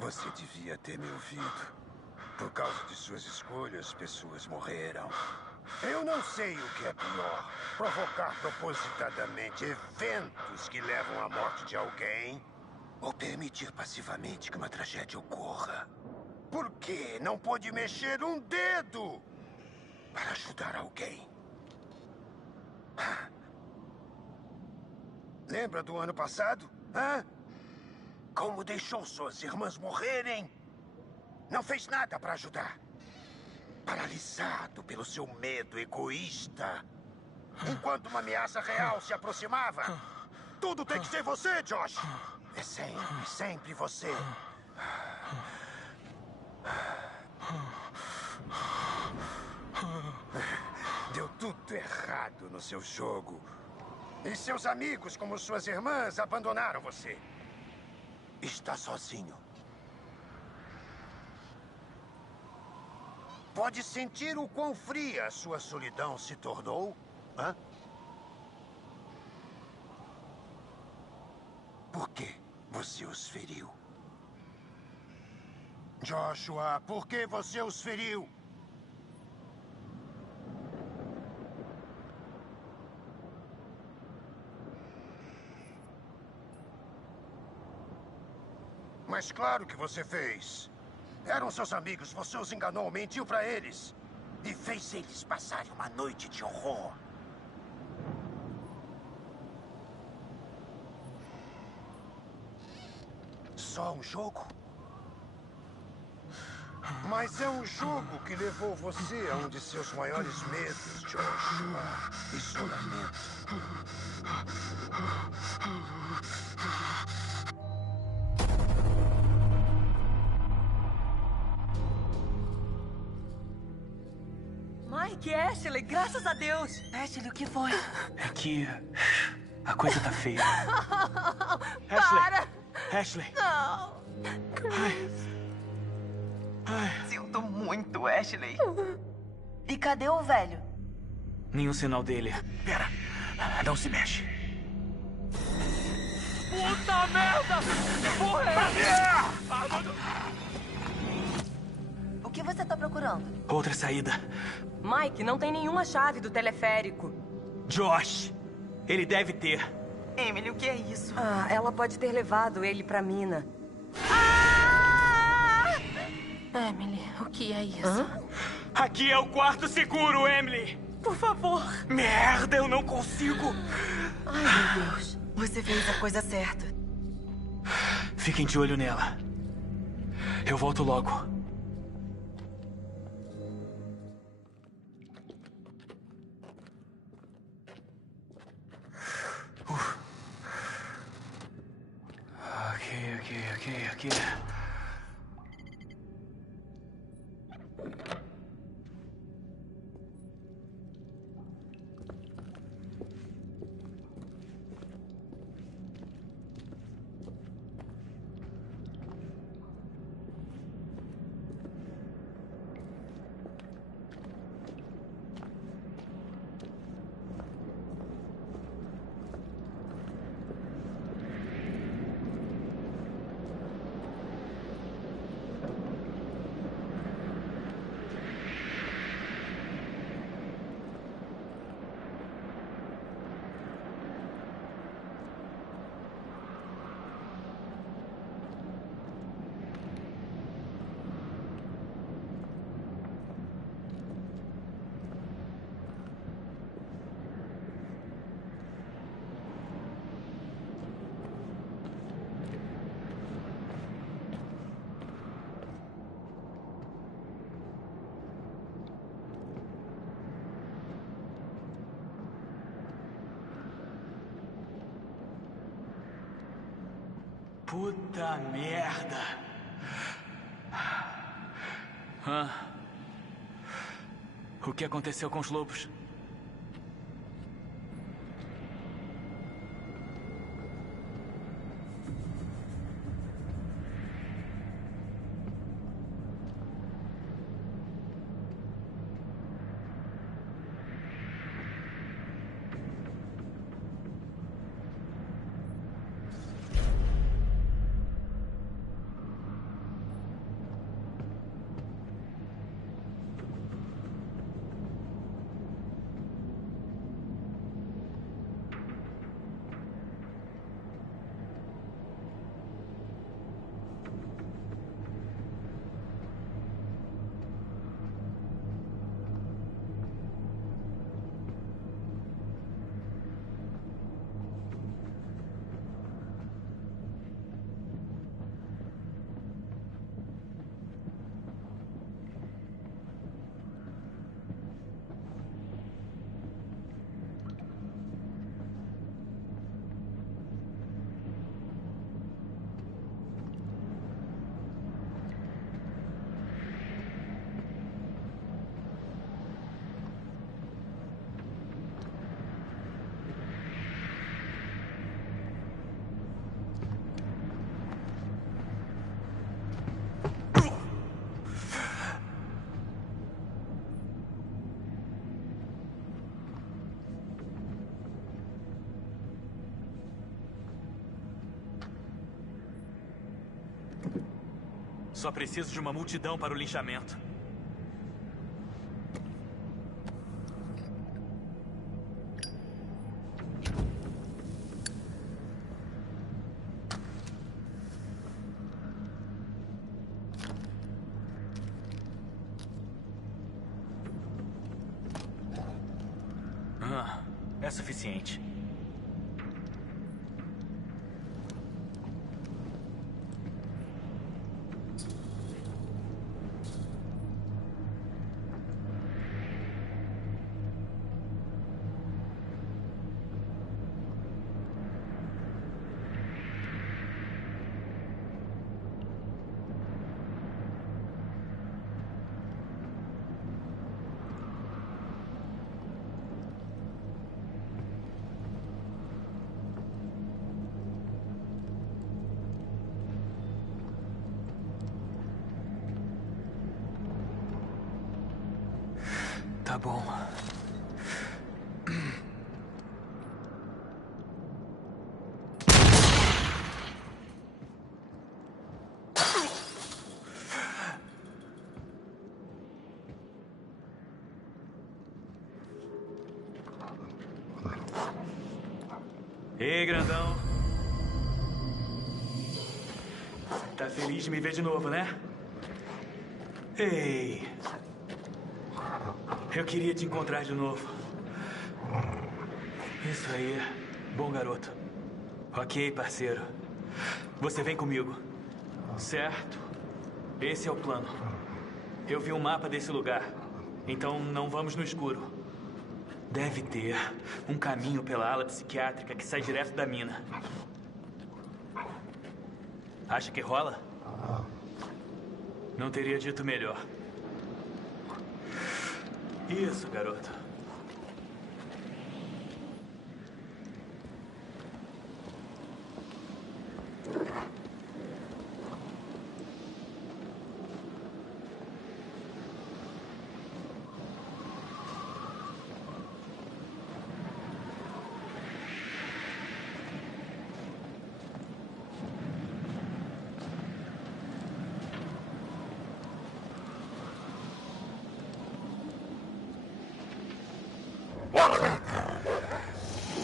Você devia ter me ouvido. Por causa de suas escolhas, pessoas morreram. Eu não sei o que é pior. Provocar propositadamente eventos que levam à morte de alguém. Ou permitir passivamente que uma tragédia ocorra. Por que não pôde mexer um dedo para ajudar alguém? Lembra do ano passado? Hã? Como deixou suas irmãs morrerem? Não fez nada para ajudar. Paralisado pelo seu medo egoísta. Enquanto uma ameaça real se aproximava. Tudo tem que ser você, Josh. É sempre, sempre você. Deu tudo errado no seu jogo. E seus amigos, como suas irmãs, abandonaram você. Está sozinho. Pode sentir o quão fria a sua solidão se tornou? Hã? Por que você os feriu? Joshua, por que você os feriu? Mas claro que você fez. Eram seus amigos, você os enganou, mentiu pra eles. E fez eles passarem uma noite de horror. Só um jogo? Mas é um jogo que levou você a um de seus maiores medos, Joshua. Isolamento. Mike, Ashley, graças a Deus! Ashley, o que foi? É que a coisa tá feia. Para! Ashley! Não! Sinto muito, Ashley. E cadê o velho? Nenhum sinal dele. Pera, não se mexe. Puta merda! Porra! O que você tá procurando? Outra saída. Mike, não tem nenhuma chave do teleférico. Josh! Ele deve ter. Emily, o que é isso? Ah, ela pode ter levado ele pra mina. Emily, o que é isso? Hã? Aqui é o quarto seguro, Emily! Por favor! Merda, eu não consigo! Ai, meu Deus. Você fez a coisa certa. Fiquem de olho nela. Eu volto logo. Ok. Puta merda! O que aconteceu com os lobos? Só preciso de uma multidão para o linchamento. É suficiente. Tá bom. Ei, grandão. Tá feliz de me ver de novo, né? Ei. Eu queria te encontrar de novo. Isso aí. Bom garoto. Ok, parceiro. Você vem comigo. Certo? Esse é o plano. Eu vi um mapa desse lugar. Então não vamos no escuro. Deve ter um caminho pela ala psiquiátrica que sai direto da mina. Acha que rola? Não teria dito melhor. Isso, garoto.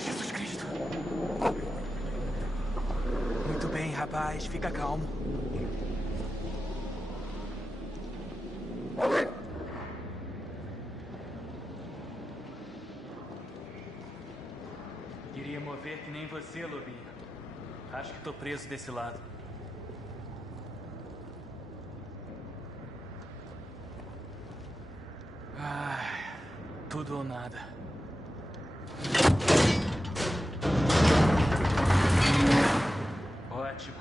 Jesus Cristo. Muito bem, rapaz. Fica calmo. Queria mover que nem você, lobinho. Acho que tô preso desse lado. Ai, tudo ou nada. Ótimo.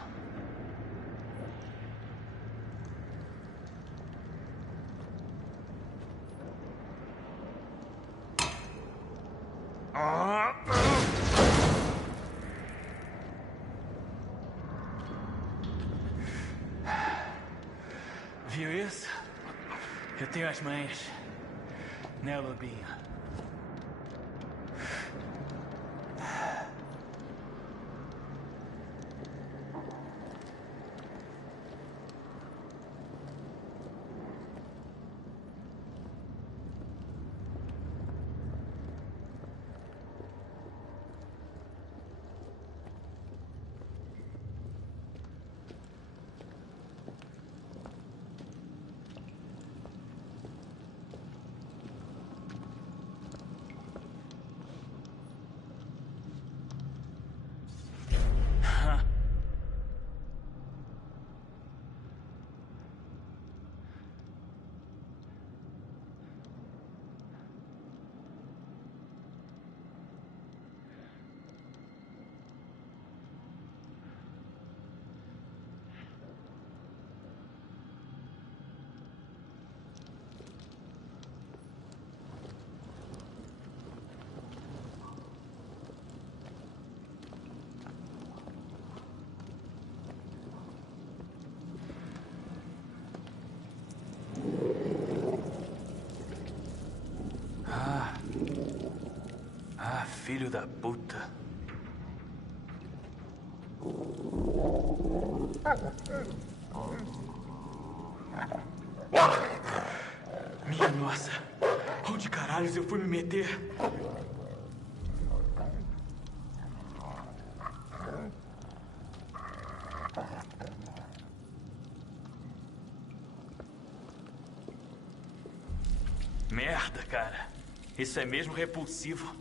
Viu isso? Eu tenho as manhas, né, lobinho? Filho da puta. Minha nossa. Onde caralhos eu fui me meter? Merda, cara. Isso é mesmo repulsivo.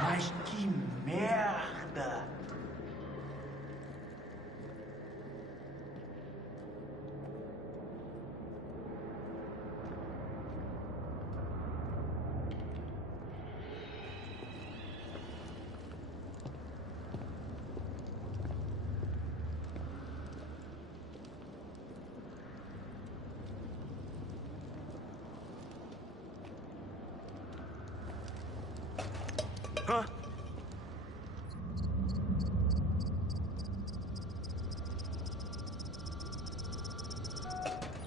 Mas que merda! Hã?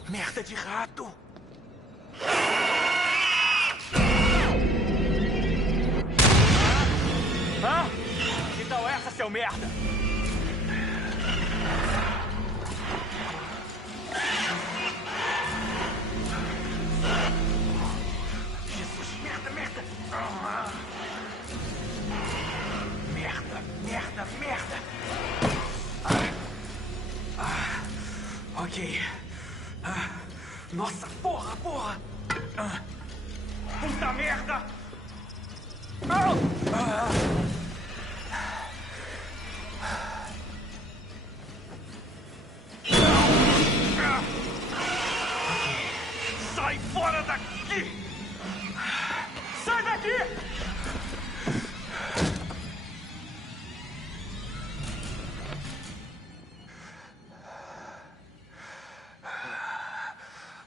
Merda de rato! Hã? Que tal essa, seu merda? Jesus, merda, merda! Merda, merda! Ok. Nossa, porra! Puta merda! Sai fora daqui! Sai daqui!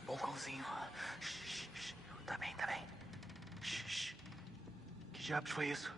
Bom cãozinho. Tá bem. Que diabos foi isso?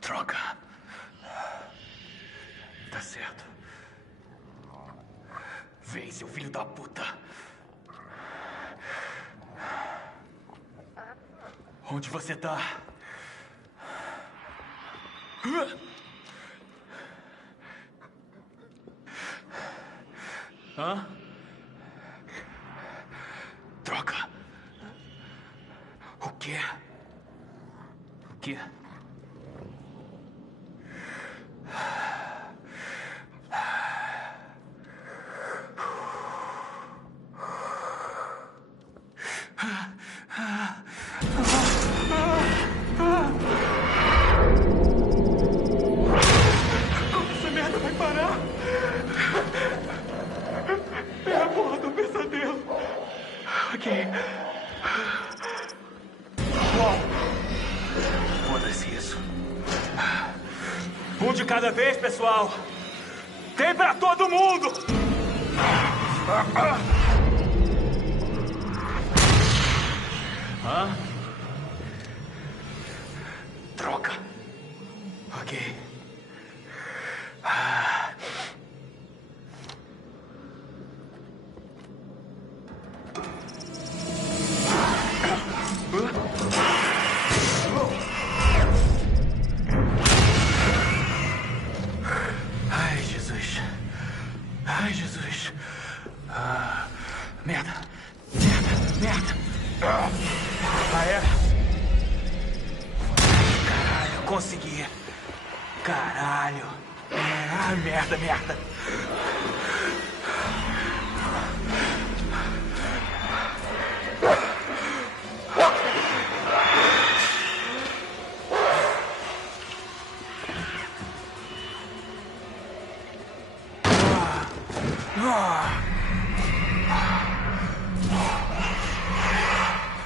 Droga. Tá certo. Vem, seu filho da puta. Onde você tá? Hã? Droga. O quê? O quê? Como essa merda vai parar? É a porra do pesadelo. Ok. Foda-se. Preciso. Um de cada vez, pessoal. Tem pra todo mundo! Hã? Droga. Ok. Ai, Jesus. Ai, Jesus. Merda. Merda. Ah, é? Caralho, consegui. Caralho. Merda.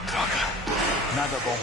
Droga. Nada bom.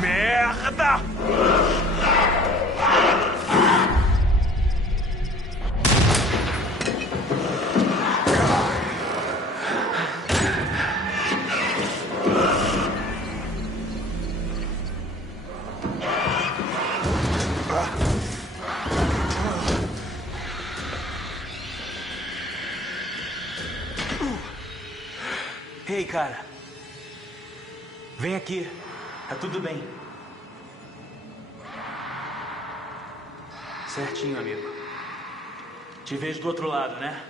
Merda! Ei, cara. Vem aqui. Tá tudo bem. Certinho, amigo. Te vejo do outro lado, né?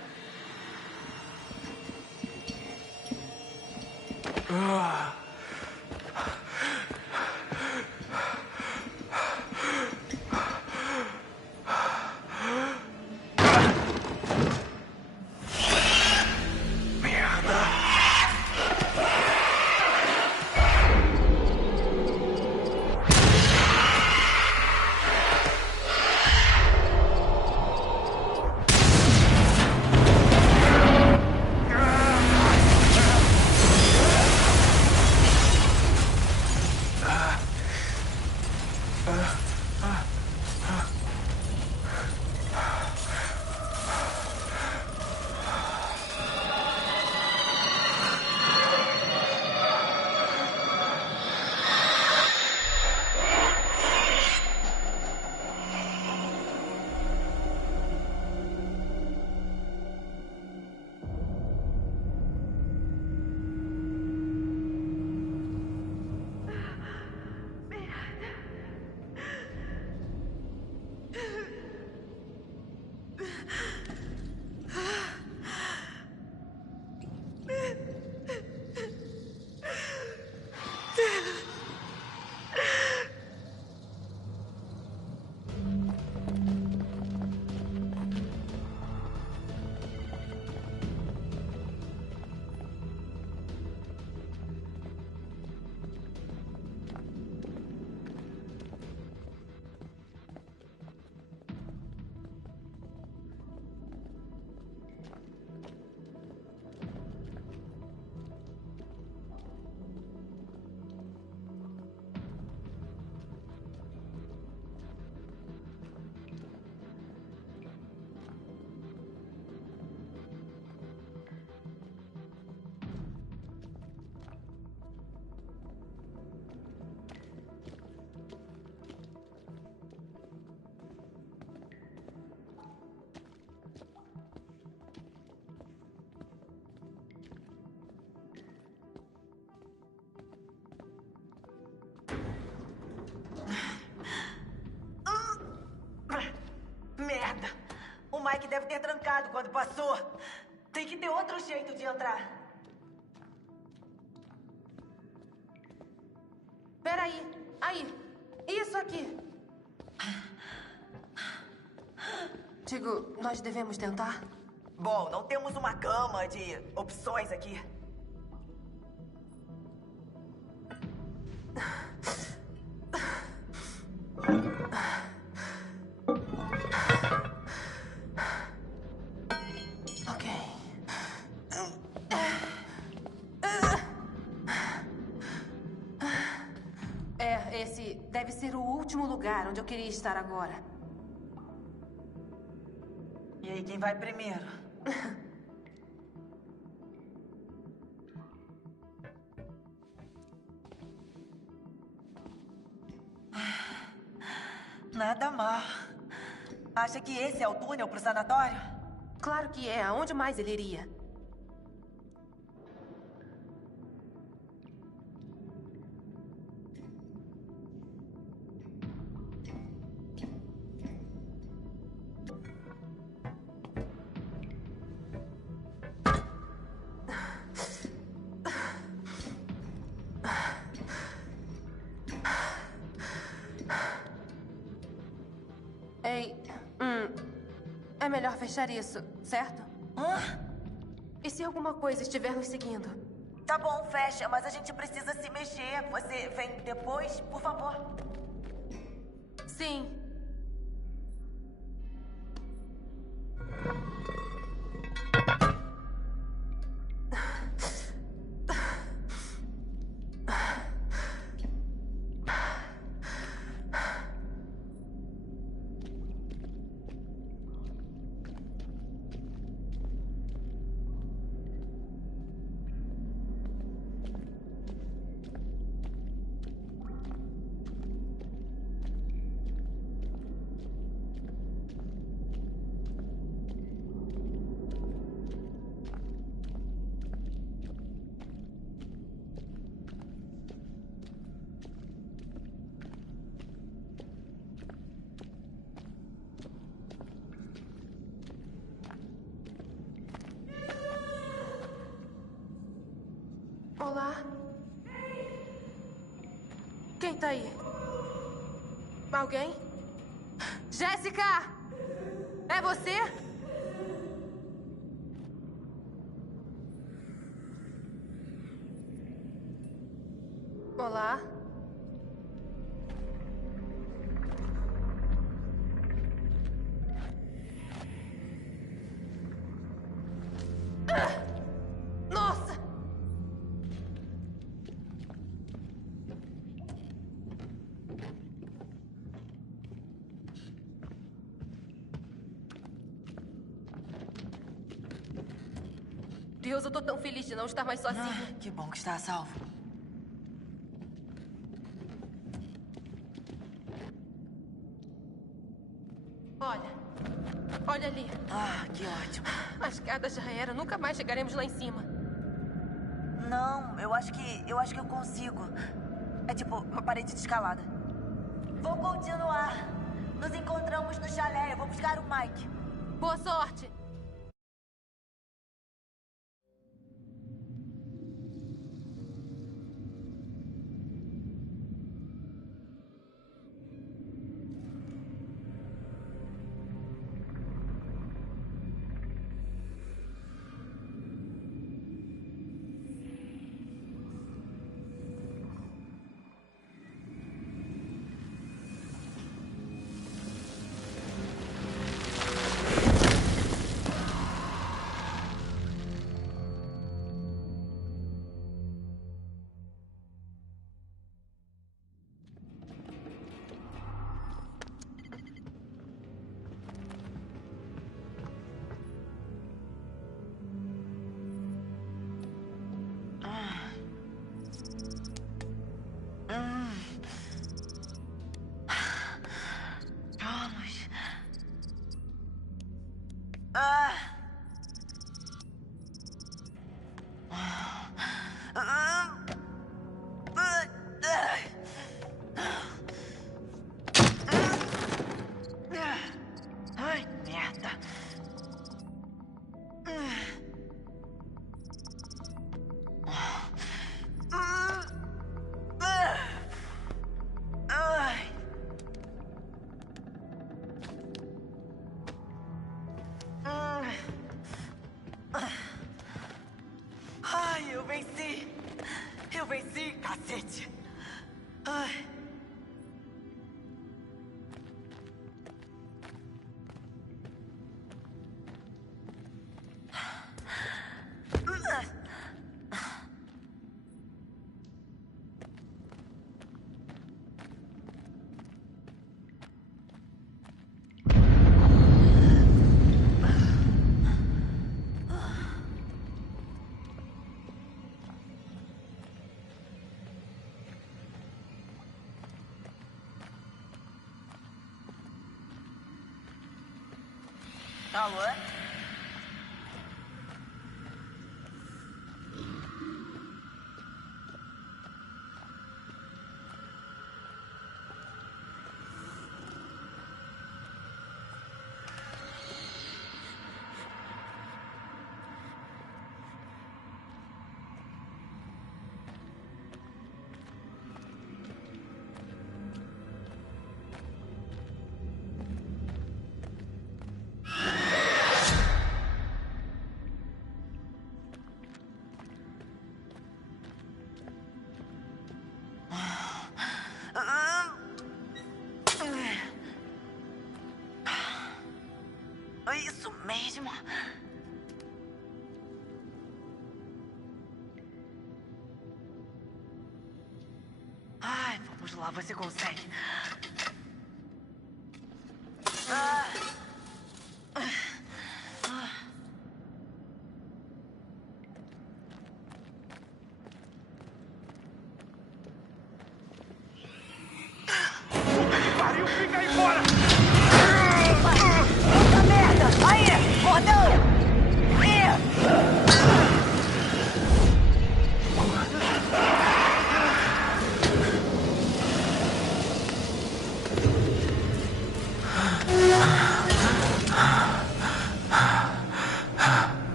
deve ter trancado quando passou. Tem que ter outro jeito de entrar. Peraí. Aí. Isso aqui. Digo, nós devemos tentar? Bom, não temos uma gama de opções aqui. Ok. Esse deve ser o último lugar onde eu queria estar agora. E aí, quem vai primeiro? Nada mal. Acha que esse é o túnel pro sanatório? Claro que é. Aonde mais ele iria? Ei, é melhor fechar isso, certo? Hã? E se alguma coisa estiver nos seguindo? Tá bom, fecha, mas a gente precisa se mexer. Você vem depois, por favor? Sim. Olá? Quem tá aí? Alguém? Jéssica! É você? Olá? Nossa! Deus, eu tô tão feliz de não estar mais sozinha. Que bom que está a salvo. Olha ali. Que ótimo. A escada já era. Nunca mais chegaremos lá em cima. Não, eu acho que eu consigo. É tipo uma parede de escalada. Vou continuar. Nos encontramos no chalé. Eu vou buscar o Mike. Boa sorte. Vamos. Ai, merda. Ai, eu venci! Eu venci, cacete! Ai. Alô? Isso mesmo. Ai, vamos lá, você consegue. Puta que pariu, fica aí fora! Puta merda! Aí, gordão!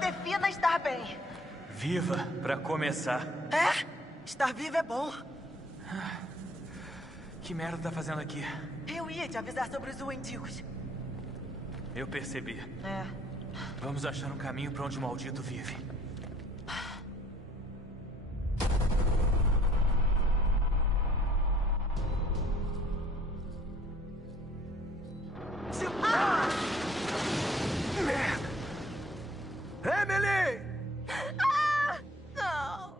Defina estar bem. Viva, pra começar. É? Estar vivo é bom. Que merda tá fazendo aqui? Eu ia te avisar sobre os mendigos. Eu percebi. É. Vamos achar um caminho pra onde o maldito vive. Emily! Não.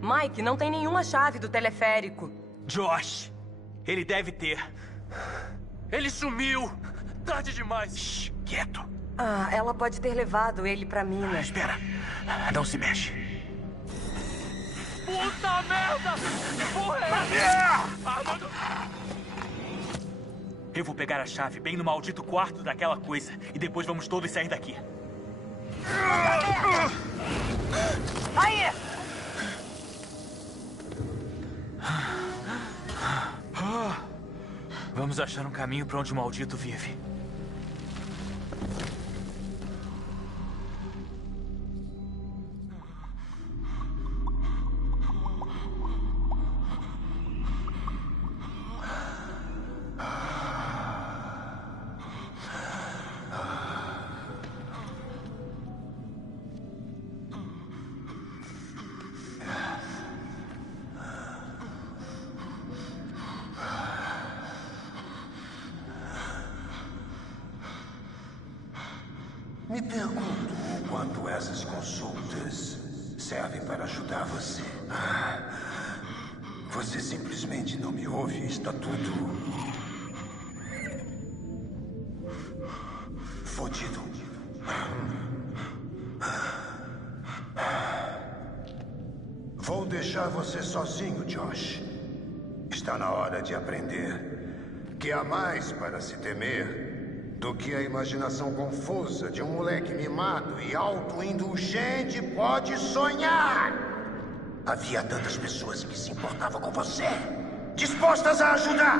Mike, não tem nenhuma chave do teleférico. Josh! Ele deve ter. Ele sumiu! Tarde demais! Shh, quieto. Ah, ela pode ter levado ele pra mina. Espera. Não se mexe. Puta merda! Porra! Eu vou pegar a chave bem no maldito quarto daquela coisa. E depois vamos todos sair daqui. Aí! Vamos achar um caminho pra onde o maldito vive. Me pergunto o quanto essas consultas servem para ajudar você. Você simplesmente não me ouve e está tudo fodido. Vou deixar você sozinho, Josh. Está na hora de aprender que há mais para se temer do que a imaginação confusa de um moleque mimado e autoindulgente pode sonhar. Havia tantas pessoas que se importavam com você, dispostas a ajudar,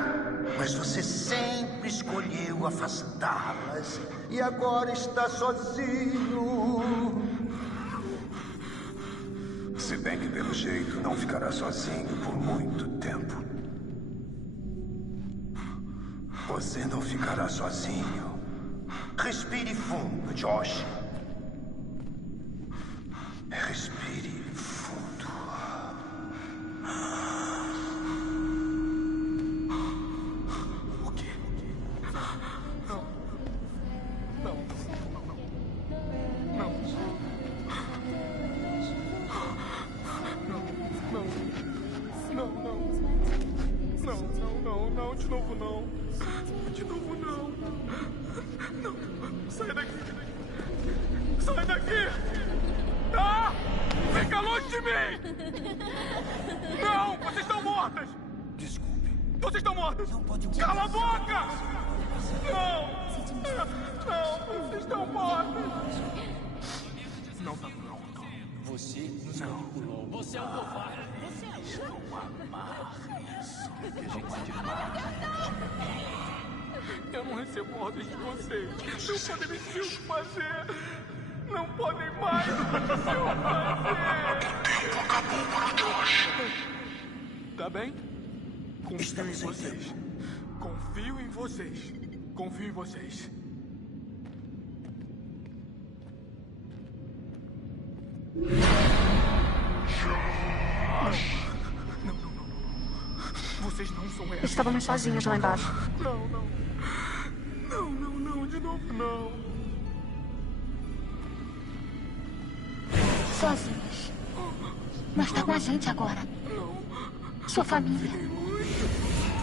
mas você sempre sempre escolheu afastá-las e agora está sozinho. Se bem que, pelo jeito, não ficará sozinho por muito tempo. Você não ficará sozinho. Respire fundo, Josh. Respire fundo. O quê? Não. Não. Não. Não, de novo não. De novo não. Não, sai daqui. Sai daqui! Ah! Fica longe de mim! Não, vocês estão mortas! Desculpe. Vocês estão mortas! Não pode... Cala a boca! Não! Não, vocês estão mortas! Não tá pronto. Você nos manipulou. Você é um covarde. Você é um Amar isso que a gente Eu não recebo ordens de vocês. Não podem me dizer o que fazer. Não podem mais me dizer o que fazer. O tempo acabou para Josh. Tá bem? Confio em vocês. Confio em vocês. Confio em vocês. Não. Vocês não são essas. Estávamos sozinhos lá embaixo. Não, de novo não. Sozinhos. Mas tá com a gente agora. Sua família.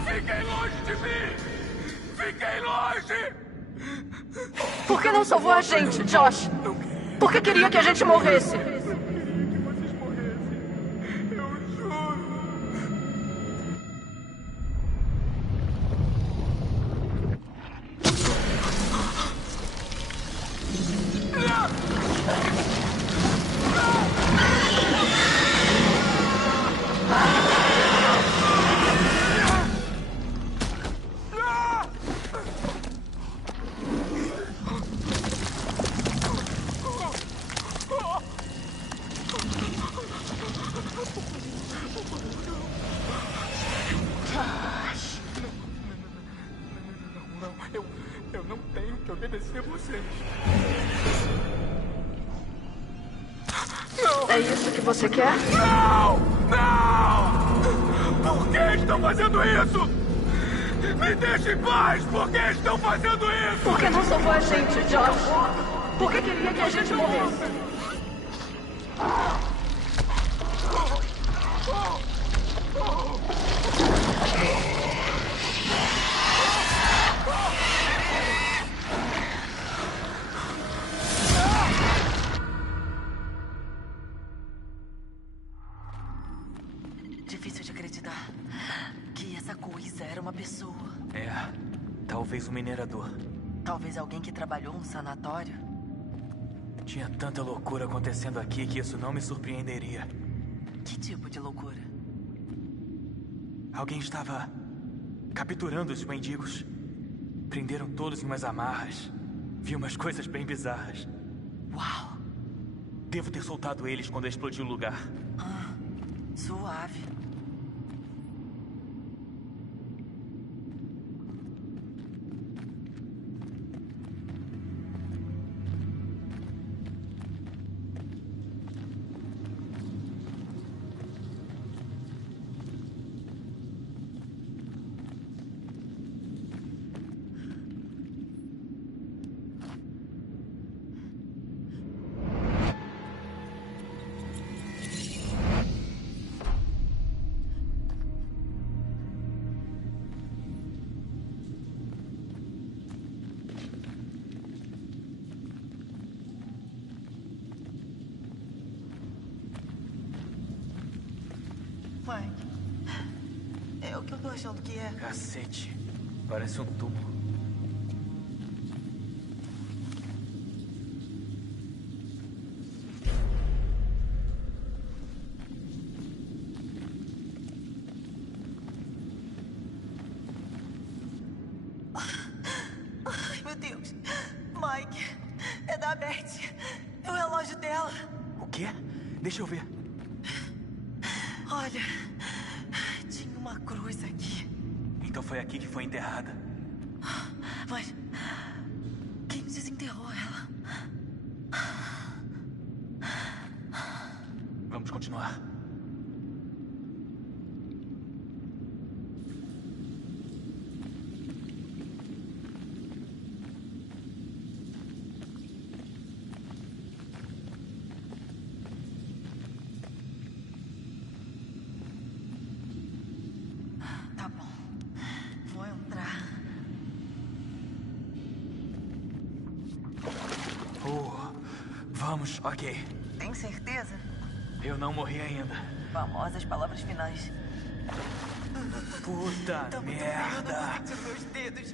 Fiquem longe de mim! Fiquem longe! Por que não salvou a gente, Josh? Por que queria que a gente morresse? Eu queria que vocês morressem. Eu juro. Eu não tenho que obedecer a vocês. Não! É isso que você quer? Não! Por que estão fazendo isso? Me deixe em paz! Por que estão fazendo isso? Por que não salvou a gente, Josh? Por que queria que a gente morresse? Difícil de acreditar que essa coisa era uma pessoa. É, talvez um minerador. Talvez alguém que trabalhou no sanatório. Tinha tanta loucura acontecendo aqui que isso não me surpreenderia. Que tipo de loucura? Alguém estava capturando os mendigos. Prenderam todos em umas amarras. Vi umas coisas bem bizarras. Uau! Devo ter soltado eles quando explodiu o lugar. Suave. Mãe, é o que eu tô achando que é. Cacete, parece um túmulo. da Beth. É o relógio dela. O quê? Deixa eu ver. Olha, tinha uma cruz aqui. Então foi aqui que foi enterrada. Mas quem desenterrou ela? Vamos continuar. Tá bom. Vou entrar. Vamos, ok. Tem certeza? Eu não morri ainda. Famosas palavras finais. Puta Tá muito merda. frio, eu não consigo meus dedos.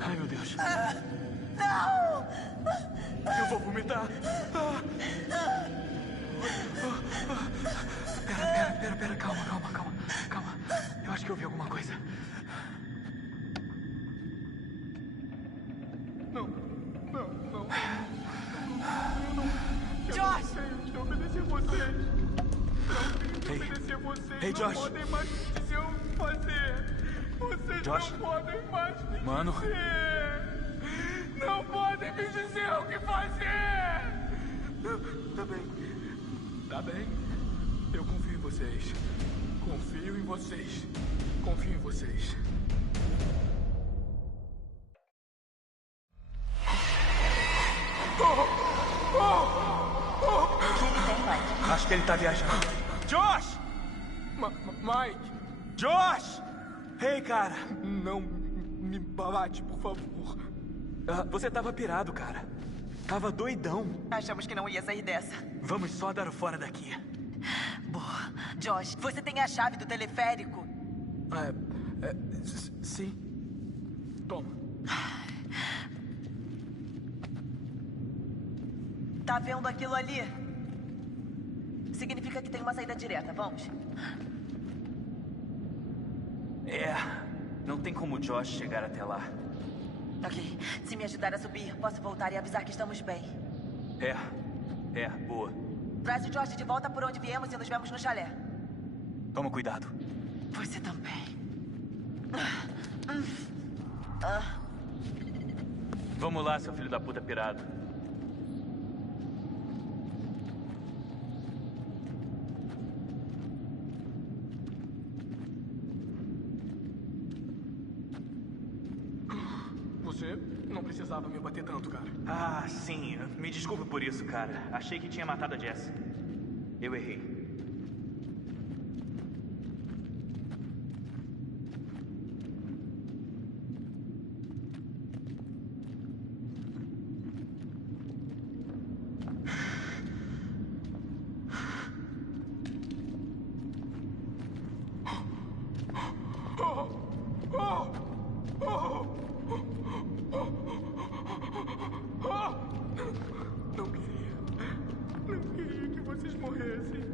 Ai, meu Deus. Não! Eu vou vomitar. Pera. Calma. Eu acho que eu vi alguma coisa. Não. Josh! Eu obedeci a vocês. Ei, Josh. Não podem mais me dizer o que fazer. Vocês Josh? não podem mais me Mano? dizer. Não podem me dizer o que fazer. Tá bem. Eu confio em vocês. Confio em vocês. Acho que ele tá viajando. Josh! Mike, Josh! Ei, cara. não me bate, por favor. Você tava pirado, cara. Tava doidão. Achamos que não ia sair dessa. Vamos só dar o fora daqui. Boa. Josh, você tem a chave do teleférico? Sim. Toma. Tá vendo aquilo ali? Significa que tem uma saída direta, vamos? Não tem como o Josh chegar até lá. Ok. Se me ajudar a subir, posso voltar e avisar que estamos bem. Boa. Traz o Josh de volta por onde viemos e nos vemos no chalé. Toma cuidado. Você também. Vamos lá, seu filho da puta pirado. Você não precisava me bater tanto, cara. Sim. Me desculpe por isso, cara. Achei que tinha matado a Jess. Eu errei. Não queria que vocês morressem.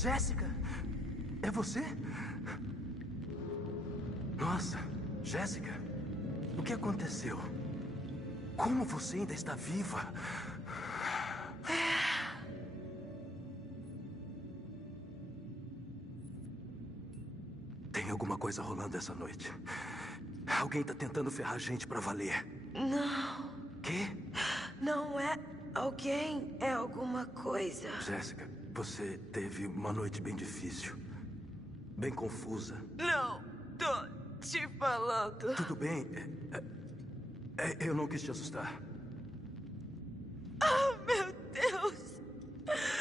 Jéssica, é você? Nossa, Jéssica, o que aconteceu? Como você ainda está viva? Tem alguma coisa rolando essa noite. Alguém tá tentando ferrar a gente pra valer. Não. Quê? Não é alguém, é alguma coisa. Jéssica, você teve uma noite bem difícil. Bem confusa. Não, tô te falando. Tudo bem. Eu não quis te assustar. Oh, meu Deus.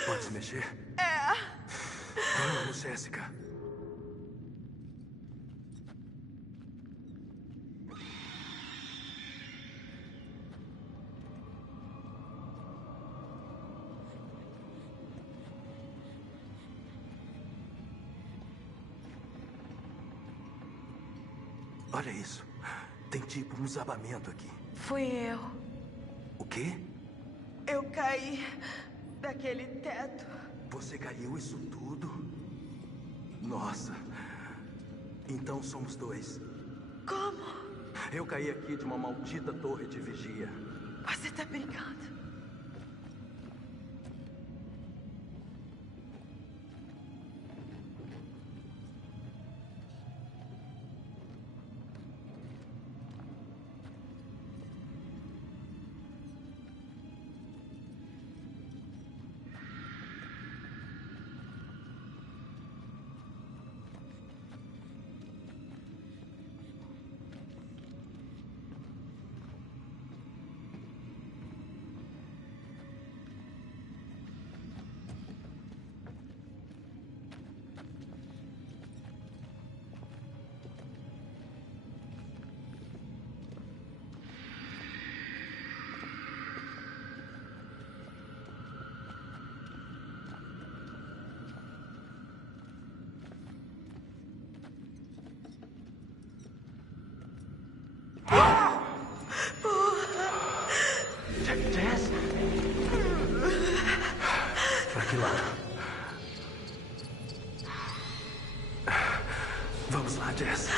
Pode se mexer? Vamos, Jéssica. Olha isso. Tem tipo um desabamento aqui. Fui eu. O quê? Eu caí daquele teto. Você caiu isso tudo? Nossa. Então somos dois. Como? Eu caí aqui de uma maldita torre de vigia. Você tá brincando? Jess? Pra que lado? Vamos lá, Jess.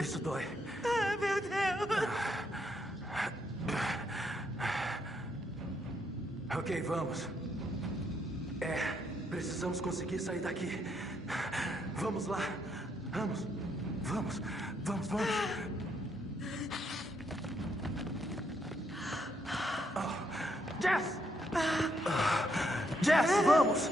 Isso dói. Ah, meu Deus. Ok, vamos. Precisamos conseguir sair daqui. Vamos lá. Vamos. Jess! Jess, vamos!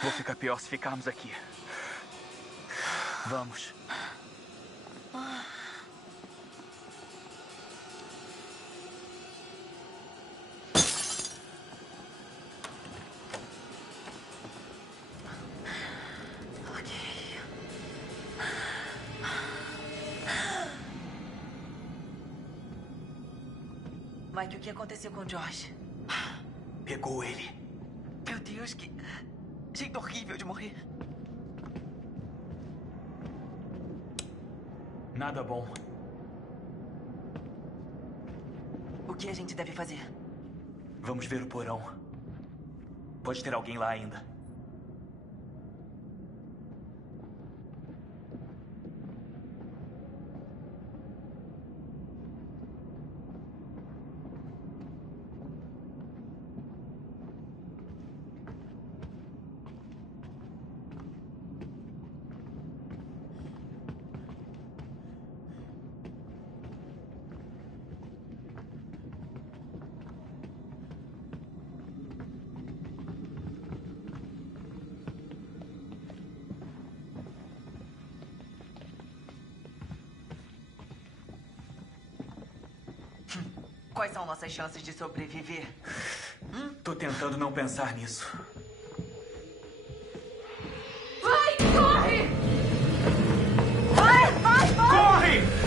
Vou ficar pior se ficarmos aqui. Vamos. Mike, o que aconteceu com o Josh? Pegou ele. Meu Deus, que jeito horrível de morrer. Nada bom. O que a gente deve fazer? Vamos ver o porão. Pode ter alguém lá ainda. Quais são nossas chances de sobreviver? Tô tentando não pensar nisso. Vai, corre! Vai! Corre!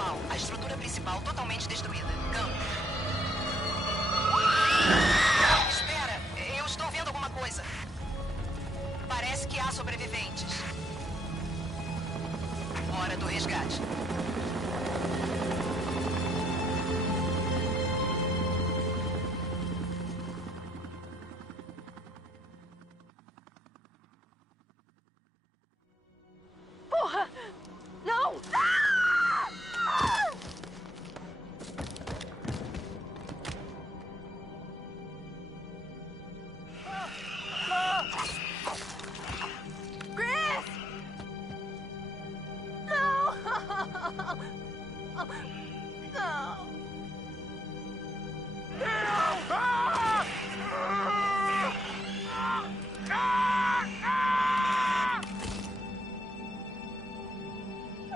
visual. A estrutura principal totalmente destruída. Câmbio. Espera, eu estou vendo alguma coisa. Parece que há sobreviventes. Hora do resgate. Porra! Não! Chris! Não! Não!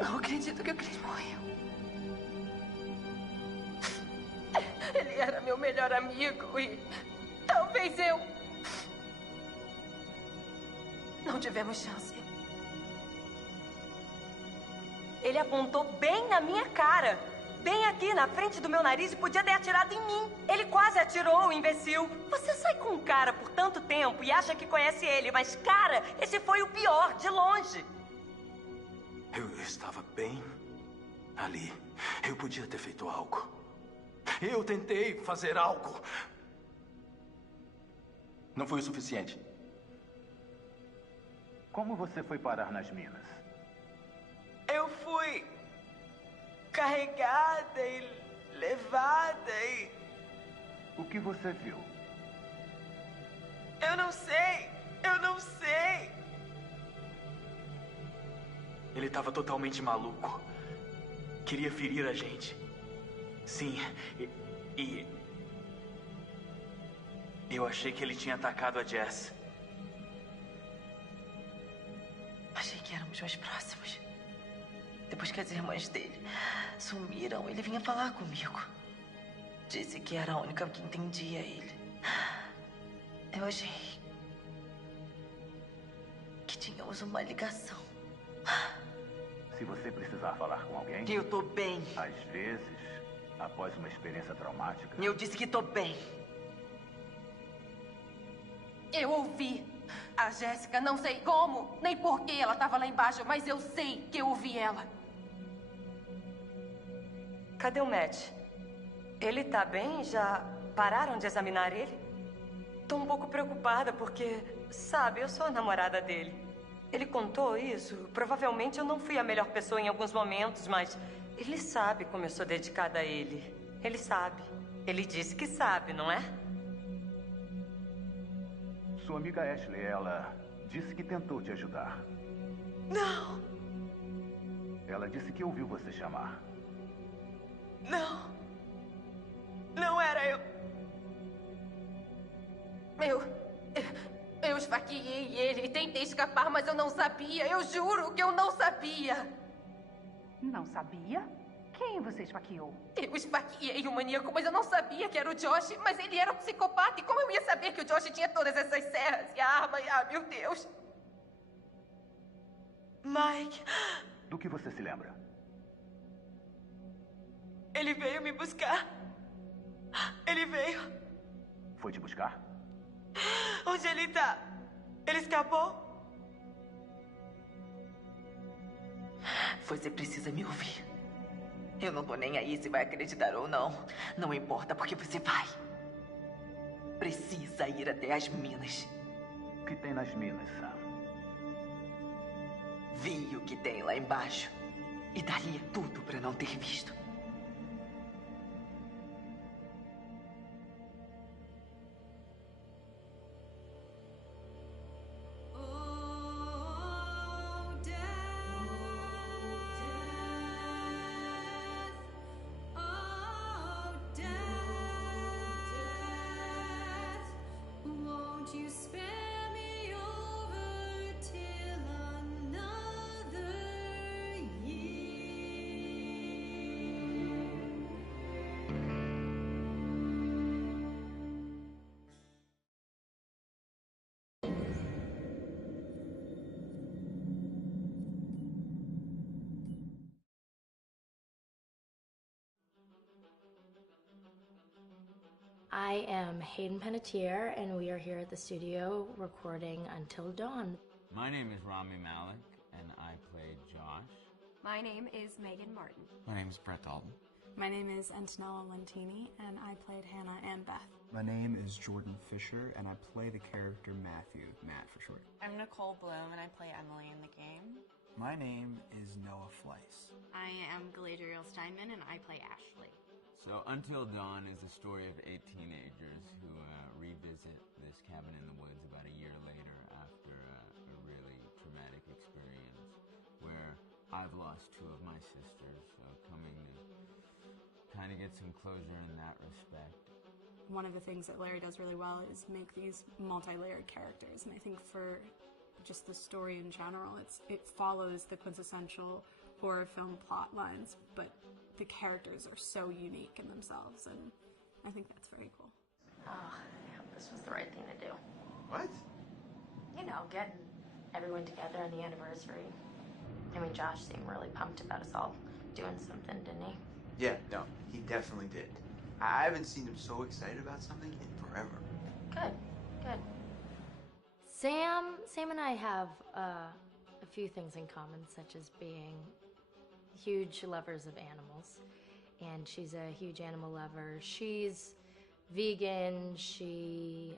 Não acredito que o Chris morreu. Ele era meu melhor amigo e talvez eu... Não tivemos chance. Ele apontou bem na minha cara. Bem aqui, na frente do meu nariz, e podia ter atirado em mim. Ele quase atirou, o imbecil. Você sai com um cara por tanto tempo e acha que conhece ele, mas, cara, esse foi o pior, de longe. Eu estava bem ali. Eu podia ter feito algo. Eu tentei fazer algo. Não foi o suficiente. Como você foi parar nas minas? Eu fui carregada e levada e... O que você viu? Eu não sei. Ele estava totalmente maluco. Queria ferir a gente. Sim, e... Eu achei que ele tinha atacado a Jess. Achei que éramos mais próximos. Depois que as irmãs dele sumiram, ele vinha falar comigo. Disse que era a única que entendia ele. Eu achei que tínhamos uma ligação. Se você precisar falar com alguém... Eu tô bem. Às vezes, após uma experiência traumática... Eu disse que tô bem. Eu ouvi a Jéssica, não sei como, nem por que ela estava lá embaixo, mas eu sei que eu ouvi ela. Cadê o Matt? Ele tá bem? Já pararam de examinar ele? Tô um pouco preocupada porque, sabe, eu sou a namorada dele. Ele contou isso. Provavelmente eu não fui a melhor pessoa em alguns momentos, mas ele sabe como eu sou dedicada a ele. Ele sabe. Ele disse que sabe, não é? Sua amiga Ashley, ela disse que tentou te ajudar. Não, Ela disse que ouviu você chamar. não. Não era eu. Eu esfaqueei ele e tentei escapar, mas eu não sabia. Eu juro que eu não sabia. Não sabia? Quem você esfaqueou? Eu esfaqueei o maníaco, mas eu não sabia que era o Josh. Mas ele era um psicopata. E como eu ia saber que o Josh tinha todas essas serras e a arma? E, meu Deus. Mike, Do que você se lembra? ele veio me buscar. Ele veio. Foi te buscar? Onde ele tá? Ele escapou? Você precisa me ouvir. Eu não tô nem aí se vai acreditar ou não. Não importa, porque você vai. Precisa ir até as minas. O que tem nas minas, Sam? Vi o que tem lá embaixo. E daria tudo pra não ter visto. I am Hayden Panettiere, and we are here at the studio recording Until Dawn. My name is Rami Malek, and I play Josh. My name is Megan Martin. My name is Brett Dalton. My name is Antonella Lentini, and I played Hannah and Beth. My name is Jordan Fisher, and I play the character Matthew, Matt for short. I'm Nicole Bloom, and I play Emily in the game. My name is Noah Fleiss. I am Galadriel Steinman, and I play Ashley. So Until Dawn is the story of 8 teenagers who revisit this cabin in the woods about a year later after a really traumatic experience where I've lost 2 of my sisters, so coming to kind of get some closure in that respect. One of the things that Larry does really well is make these multi-layered characters, and I think for just the story in general, it follows the quintessential horror film plot lines, but the characters are so unique in themselves, and I think that's very cool. Oh, I hope this was the right thing to do. What? You know, getting everyone together on the anniversary. I mean, Josh seemed really pumped about us all doing something, didn't he? Yeah, no, he definitely did. I haven't seen him so excited about something in forever. Good. Sam and I have a few things in common, such as being huge lovers of animals, and she's a huge animal lover. She's vegan. She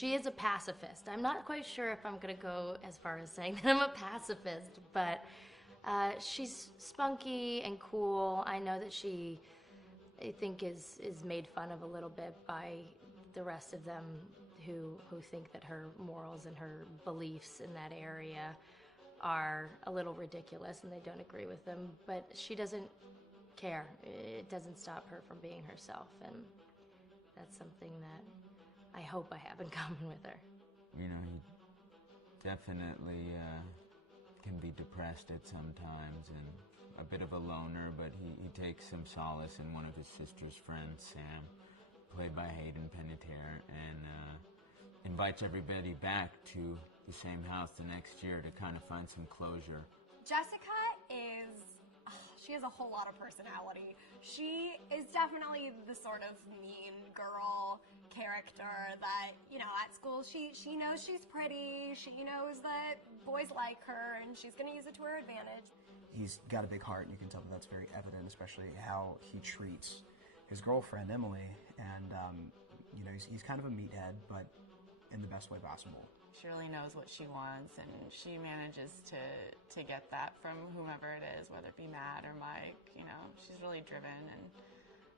is a pacifist. I'm not quite sure if I'm gonna go as far as saying that I'm a pacifist, but she's spunky and cool. I know that she, I think, is made fun of a little bit by the rest of them who think that her morals and her beliefs in that area are a little ridiculous and they don't agree with them, but she doesn't care. It doesn't stop her from being herself, and that's something that I hope I have in common with her. You know, he definitely can be depressed at some times and a bit of a loner, but he takes some solace in one of his sister's friends, Sam, played by Hayden Panettiere, and invites everybody back to the same house the next year to kind of find some closure. Jessica she has a whole lot of personality. She is definitely the sort of mean girl character that, you know, at school she knows she's pretty, she knows that boys like her, and she's going to use it to her advantage. He's got a big heart, and you can tell that that's very evident, especially how he treats his girlfriend, Emily, and, you know, he's kind of a meathead, but in the best way possible. She really knows what she wants, and she manages to get that from whomever it is, whether it be Matt or Mike. You know, she's really driven, and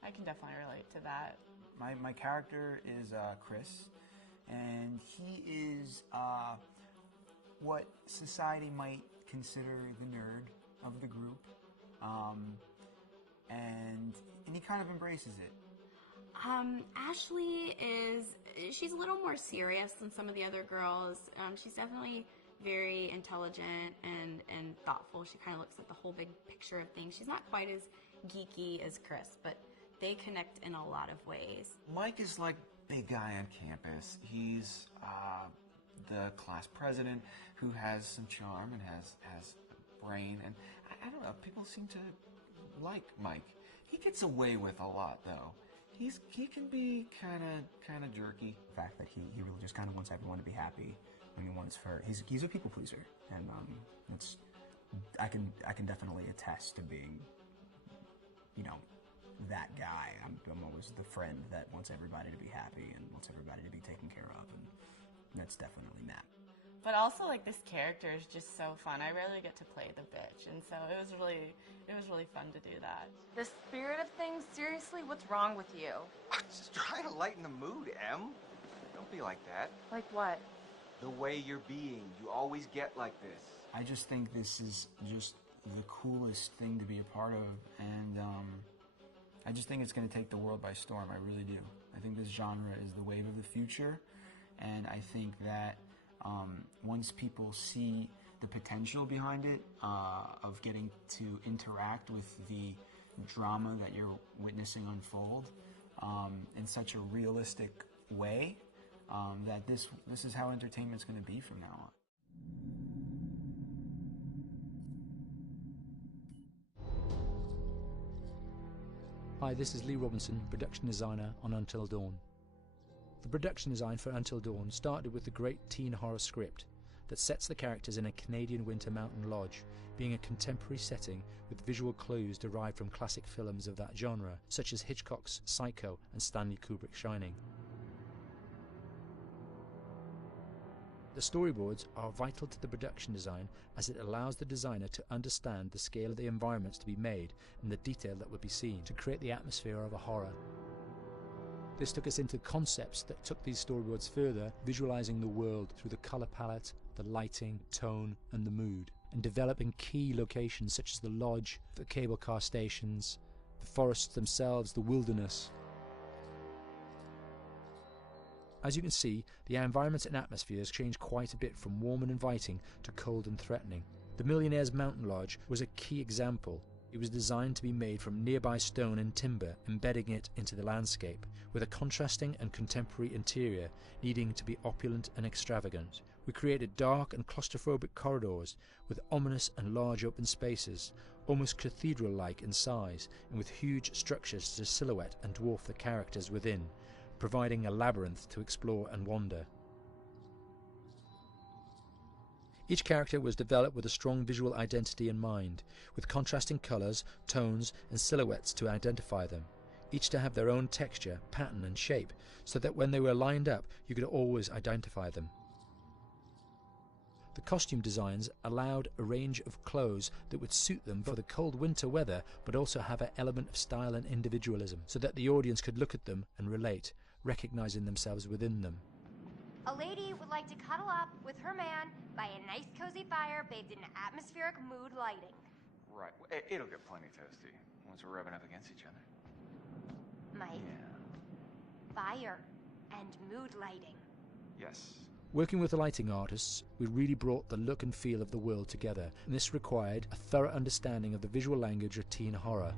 I can definitely relate to that. My character is Chris, and he is what society might consider the nerd of the group, and he kind of embraces it. Ashley she's a little more serious than some of the other girls. She's definitely very intelligent and thoughtful. She kind of looks at the whole big picture of things. She's not quite as geeky as Chris, but they connect in a lot of ways. Mike is like big guy on campus. He's the class president who has some charm and has a brain, and I don't know, people seem to like Mike. He gets away with a lot, though. He can be kind of jerky. The fact that he really just kind of wants everyone to be happy. I mean, he's a people pleaser, and I can definitely attest to being, you know, that guy. I'm always the friend that wants everybody to be happy and wants everybody to be taken care of, and that's definitely Matt. But also, like, this character is just so fun. I rarely get to play the bitch, and so it was really fun to do that. The spirit of things, seriously, what's wrong with you? Just trying to lighten the mood, Em. Don't be like that. Like what? The way you're being. You always get like this. I just think this is just the coolest thing to be a part of, and I just think it's going to take the world by storm. I really do. I think this genre is the wave of the future, and I think that once people see the potential behind it, of getting to interact with the drama that you're witnessing unfold in such a realistic way, that this is how entertainment's going to be from now on. Hi, this is Lee Robinson, production designer on Until Dawn. The production design for Until Dawn started with the great teen horror script that sets the characters in a Canadian winter mountain lodge, being a contemporary setting with visual clues derived from classic films of that genre, such as Hitchcock's Psycho and Stanley Kubrick's Shining. The storyboards are vital to the production design as it allows the designer to understand the scale of the environments to be made and the detail that would be seen to create the atmosphere of a horror. This took us into concepts that took these storyboards further, visualizing the world through the color palette, the lighting, tone and the mood, and developing key locations such as the lodge, the cable car stations, the forests themselves, the wilderness. As you can see, the environments and atmospheres change quite a bit from warm and inviting to cold and threatening. The Millionaire's Mountain Lodge was a key example. It was designed to be made from nearby stone and timber, embedding it into the landscape, with a contrasting and contemporary interior needing to be opulent and extravagant. We created dark and claustrophobic corridors with ominous and large open spaces, almost cathedral-like in size, and with huge structures to silhouette and dwarf the characters within, providing a labyrinth to explore and wander. Each character was developed with a strong visual identity in mind, with contrasting colours, tones and silhouettes to identify them, each to have their own texture, pattern and shape, so that when they were lined up you could always identify them. The costume designs allowed a range of clothes that would suit them for the cold winter weather, but also have an element of style and individualism, so that the audience could look at them and relate, recognizing themselves within them. A lady would like to cuddle up with her man by a nice cozy fire bathed in atmospheric mood lighting. Right. It'll get plenty toasty once we're rubbing up against each other. Mike, fire and mood lighting. Yes. Working with the lighting artists, we really brought the look and feel of the world together, and this required a thorough understanding of the visual language of teen horror.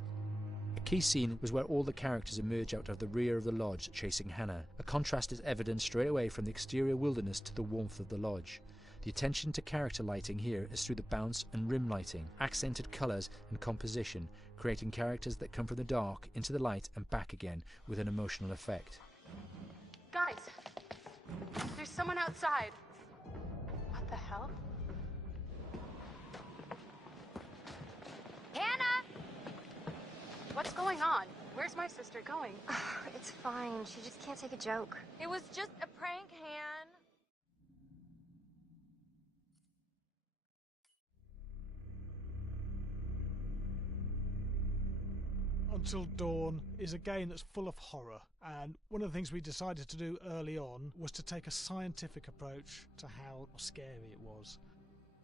A key scene was where all the characters emerge out of the rear of the lodge chasing Hannah. A contrast is evident straight away from the exterior wilderness to the warmth of the lodge. The attention to character lighting here is through the bounce and rim lighting, accented colours and composition, creating characters that come from the dark into the light and back again with an emotional effect. Guys, there's someone outside. What the hell? Hannah! What's going on? Where's my sister going? It's fine. She just can't take a joke. It was just a prank, Han. Until Dawn is a game that's full of horror, and one of the things we decided to do early on was to take a scientific approach to how scary it was.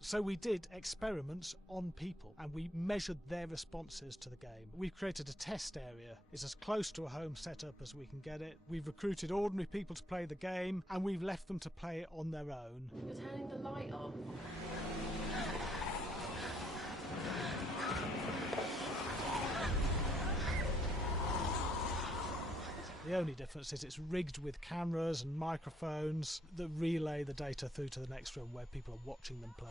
So we did experiments on people and we measured their responses to the game. We've created a test area. It's as close to a home setup as we can get it. We've recruited ordinary people to play the game and we've left them to play it on their own. You're turning the light off. The only difference is it's rigged with cameras and microphones that relay the data through to the next room where people are watching them play.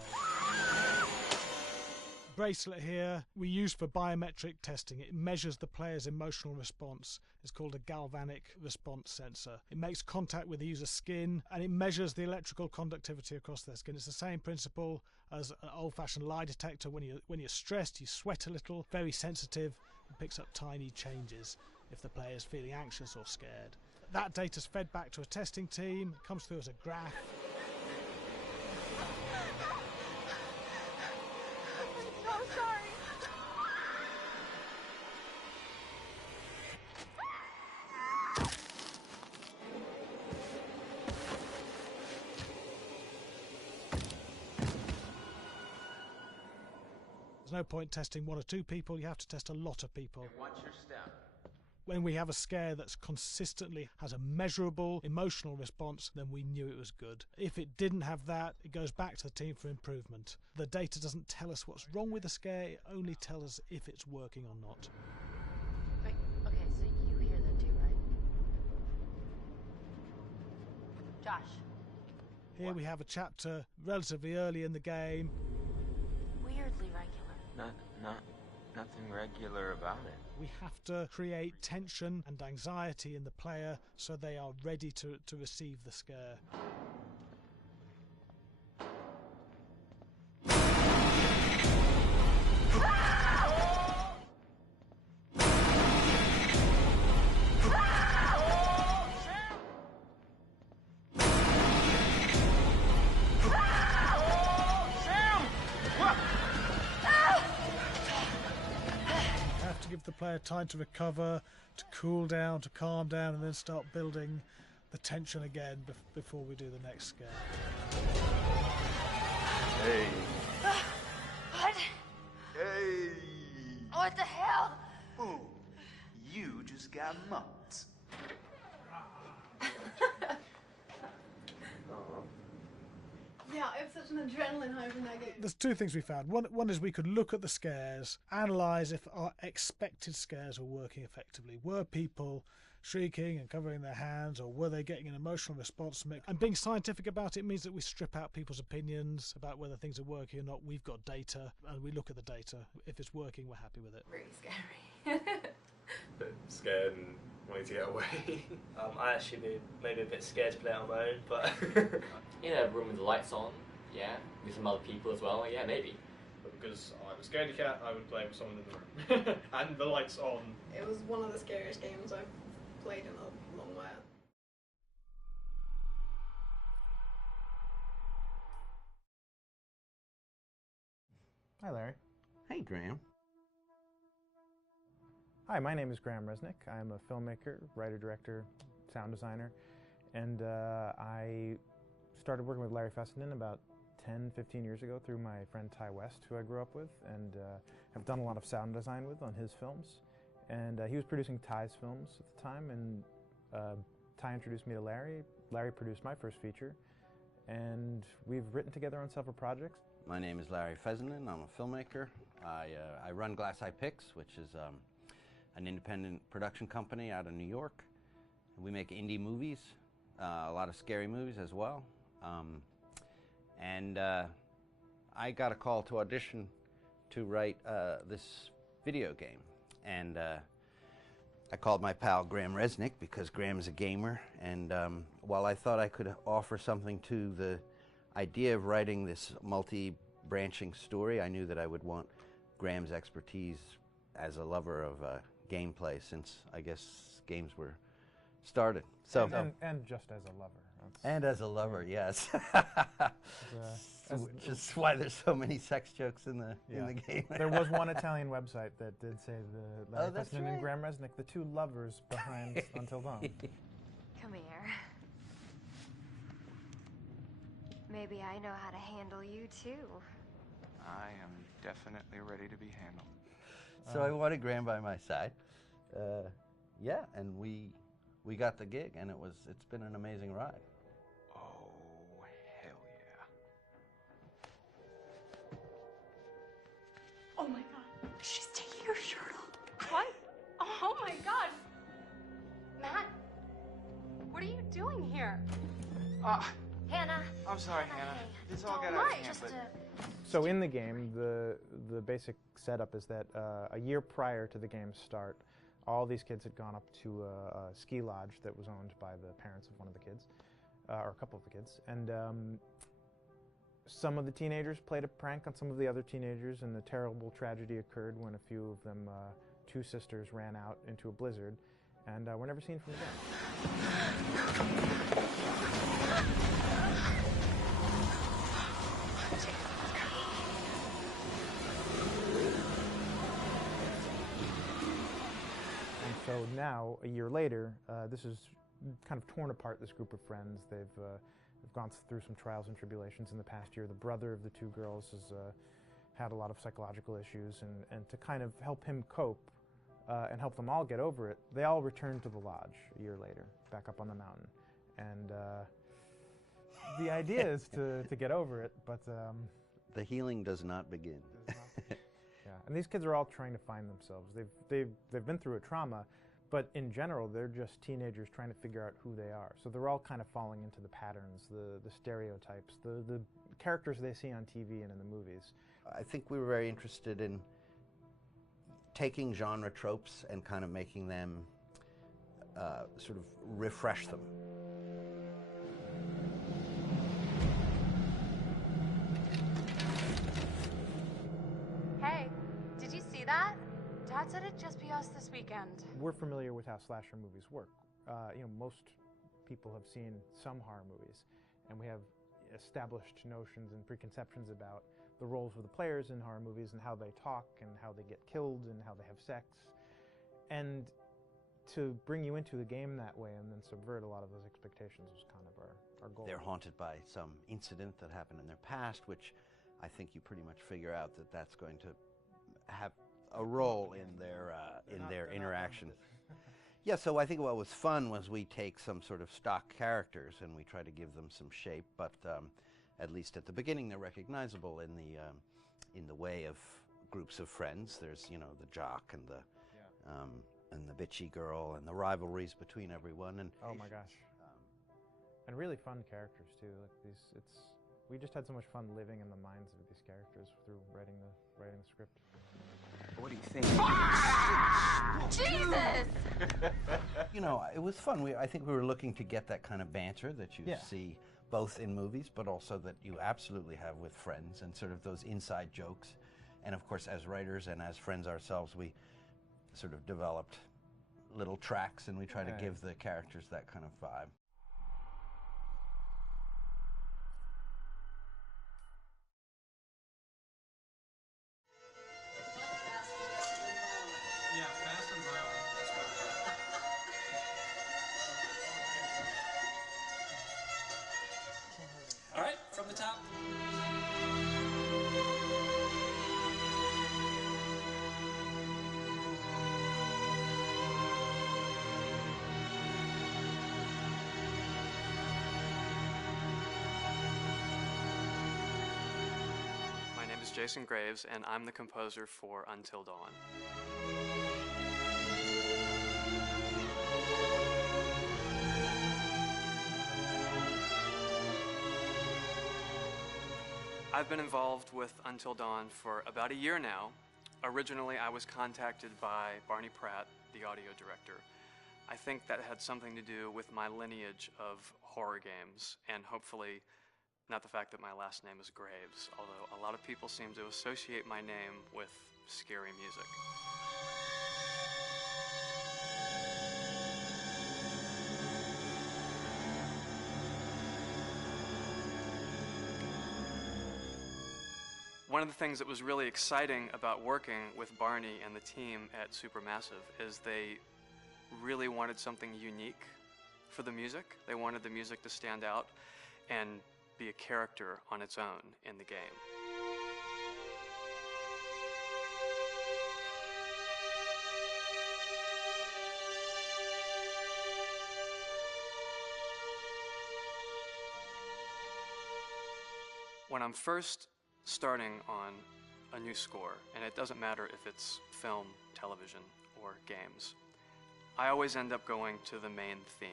Bracelet here we use for biometric testing. It measures the player's emotional response. It's called a galvanic response sensor. It makes contact with the user's skin and it measures the electrical conductivity across their skin. It's the same principle as an old-fashioned lie detector. When you're stressed, you sweat a little, very sensitive. It picks up tiny changes if the player is feeling anxious or scared. That data's fed back to a testing team, it comes through as a graph. I'm so sorry. There's no point testing one or two people, you have to test a lot of people. And what's your step? When we have a scare that's consistently has a measurable emotional response, then we knew it was good. If it didn't have that, it goes back to the team for improvement. The data doesn't tell us what's wrong with the scare, it only tells us if it's working or not. Wait, okay, so you hear that too, right? Josh. Here we have a chapter relatively early in the game. Weirdly regular. nothing regular about it. We have to create tension and anxiety in the player so they are ready to receive the scare. The player time to recover, to cool down, to calm down, and then start building the tension again before we do the next scare. Hey. What? Hey. What the hell? Ooh, you just got mugged. Yeah, I have such an adrenaline high from that game. There's two things we found. One is we could look at the scares, analyse if our expected scares were working effectively. Were people shrieking and covering their hands, or were they getting an emotional response from it? And being scientific about it means that we strip out people's opinions about whether things are working or not. We've got data, and we look at the data. If it's working, we're happy with it. Really scary. Bit scared and wanting to get away. I actually maybe a bit scared to play it on my own, but in a room with the lights on, yeah, with some other people as well, yeah, maybe. But because I'm a scaredy cat, I would play with someone in the room. And the lights on. It was one of the scariest games I've played in a long while. Hi, Larry. Hey, Graham. Hi, my name is Graham Resnick. I'm a filmmaker, writer, director, sound designer, and I started working with Larry Fessenden about 10, 15 years ago through my friend Ty West, who I grew up with, and have done a lot of sound design with on his films. And he was producing Ty's films at the time, and Ty introduced me to Larry. Larry produced my first feature, and we've written together on several projects. My name is Larry Fessenden. I'm a filmmaker. I run Glass Eye Pix, which is an independent production company out of New York. We make indie movies, a lot of scary movies as well. And I got a call to audition to write this video game. And I called my pal Graham Resnick because Graham's a gamer. And while I thought I could offer something to the idea of writing this multi-branching story, I knew that I would want Graham's expertise as a lover of gameplay, since I guess games were started. So and just as a lover. And as a lover, yes. Which is why there's so many sex jokes in the game. There was one Italian website that did say the Larry that's Fessenden right. and Graham Resnick, the two lovers behind Until Dawn. Come here. Maybe I know how to handle you too. I am definitely ready to be handled. So I wanted Graham by my side. Yeah, and we got the gig, and it's been an amazing ride. Oh, hell yeah. Oh my god, she's taking her shirt off. What? Oh my god. Matt, what are you doing here? Hannah. I'm sorry, Hannah. This all got out of hand, but... So in the game, the basic setup is that a year prior to the game's start, all these kids had gone up to a ski lodge that was owned by the parents of one of the kids, or a couple of the kids, and some of the teenagers played a prank on some of the other teenagers, and a terrible tragedy occurred when a few of them, two sisters, ran out into a blizzard, and were never seen from again. So now, a year later, this is kind of torn apart, this group of friends. They've gone through some trials and tribulations in the past year. The brother of the two girls has had a lot of psychological issues, and to kind of help him cope and help them all get over it, they all returned to the lodge a year later, back up on the mountain. And the idea is to get over it, but... the healing does not begin. Yeah, and these kids are all trying to find themselves. They've been through a trauma, but in general, they're just teenagers trying to figure out who they are. So they're all kind of falling into the patterns, the stereotypes, the characters they see on TV and in the movies. I think we were very interested in taking genre tropes and kind of making them sort of refresh them. Hey, did you see that? Dad said it'd just be us this weekend. We're familiar with how slasher movies work. Most people have seen some horror movies, and we have established notions and preconceptions about the roles of the players in horror movies and how they talk and how they get killed and how they have sex. And to bring you into the game that way and then subvert a lot of those expectations was kind of our goal. They're haunted by some incident that happened in their past, which I think you pretty much figure out that that's going to have a role in their interaction. Yeah, so I think what was fun was we take some sort of stock characters and we try to give them some shape, but at least at the beginning they're recognizable in the way of groups of friends. There's the jock and the bitchy girl and the rivalries between everyone. And oh my gosh, and really fun characters too. Like we just had so much fun living in the minds of these characters through writing the script. What do you think? Jesus! It was fun. I think we were looking to get that kind of banter that you see both in movies, but also that you absolutely have with friends, and sort of those inside jokes. And of course, as writers and as friends ourselves, we sort of developed little tracks, and we try to give the characters that kind of vibe. All right, from the top. My name is Jason Graves, and I'm the composer for Until Dawn. I've been involved with Until Dawn for about a year now. Originally, I was contacted by Barney Pratt, the audio director. I think that had something to do with my lineage of horror games, and hopefully not the fact that my last name is Graves, although a lot of people seem to associate my name with scary music. One of the things that was really exciting about working with Barney and the team at Supermassive is they really wanted something unique for the music. They wanted the music to stand out and be a character on its own in the game. When I'm first starting on a new score, and it doesn't matter if it's film, television, or games, I always end up going to the main theme.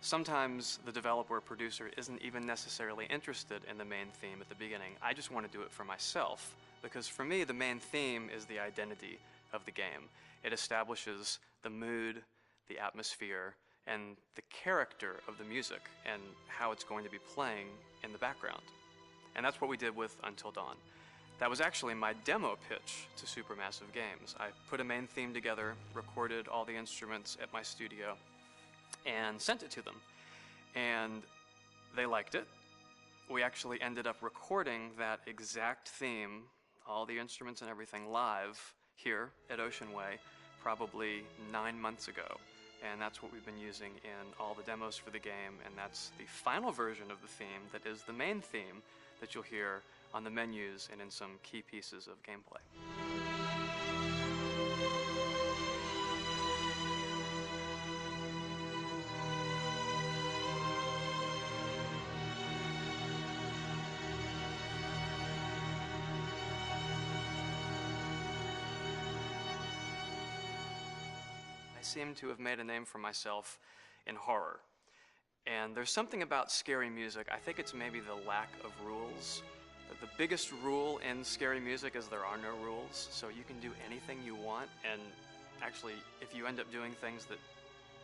Sometimes the developer or producer isn't even necessarily interested in the main theme at the beginning. I just want to do it for myself, because for me, the main theme is the identity of the game. It establishes the mood, the atmosphere, and the character of the music, and how it's going to be playing in the background. And that's what we did with Until Dawn. That was actually my demo pitch to Supermassive Games. I put a main theme together, recorded all the instruments at my studio, and sent it to them. And they liked it. We actually ended up recording that exact theme, all the instruments and everything, live here at Ocean Way probably 9 months ago. And that's what we've been using in all the demos for the game, and that's the final version of the theme that is the main theme that you'll hear on the menus and in some key pieces of gameplay. I seem to have made a name for myself in horror. And there's something about scary music, I think it's maybe the lack of rules, that The biggest rule in scary music is there are no rules, so you can do anything you want, and actually, if you end up doing things that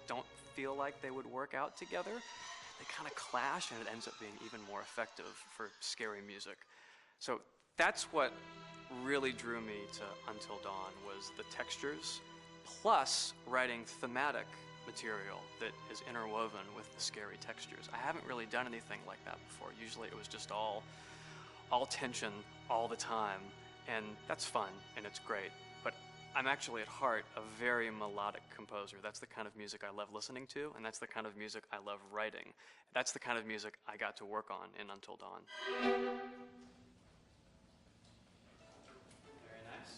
don't feel like they would work out together, they kind of clash, and it ends up being even more effective for scary music. So that's what really drew me to Until Dawn, was the textures, plus writing thematic material that is interwoven with the scary textures. I haven't really done anything like that before. Usually it was just all tension all the time, and that's fun and it's great. But I'm actually at heart a very melodic composer. That's the kind of music I love listening to, and that's the kind of music I love writing. That's the kind of music I got to work on in Until Dawn. Very nice.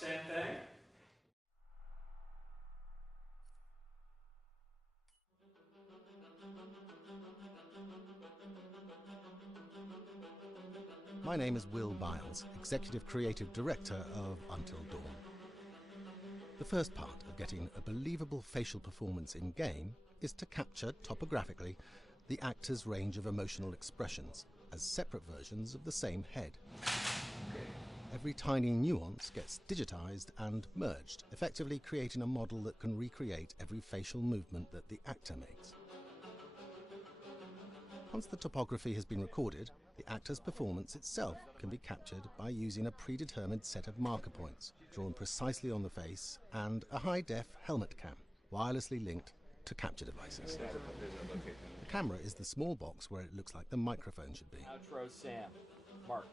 Same thing. My name is Will Biles, Executive Creative Director of Until Dawn. The first part of getting a believable facial performance in-game is to capture, topographically, the actor's range of emotional expressions as separate versions of the same head. Every tiny nuance gets digitized and merged, effectively creating a model that can recreate every facial movement that the actor makes. Once the topography has been recorded, the actor's performance itself can be captured by using a predetermined set of marker points drawn precisely on the face and a high-def helmet cam, wirelessly linked to capture devices. The camera is the small box where it looks like the microphone should be. Outro Sam. Mark.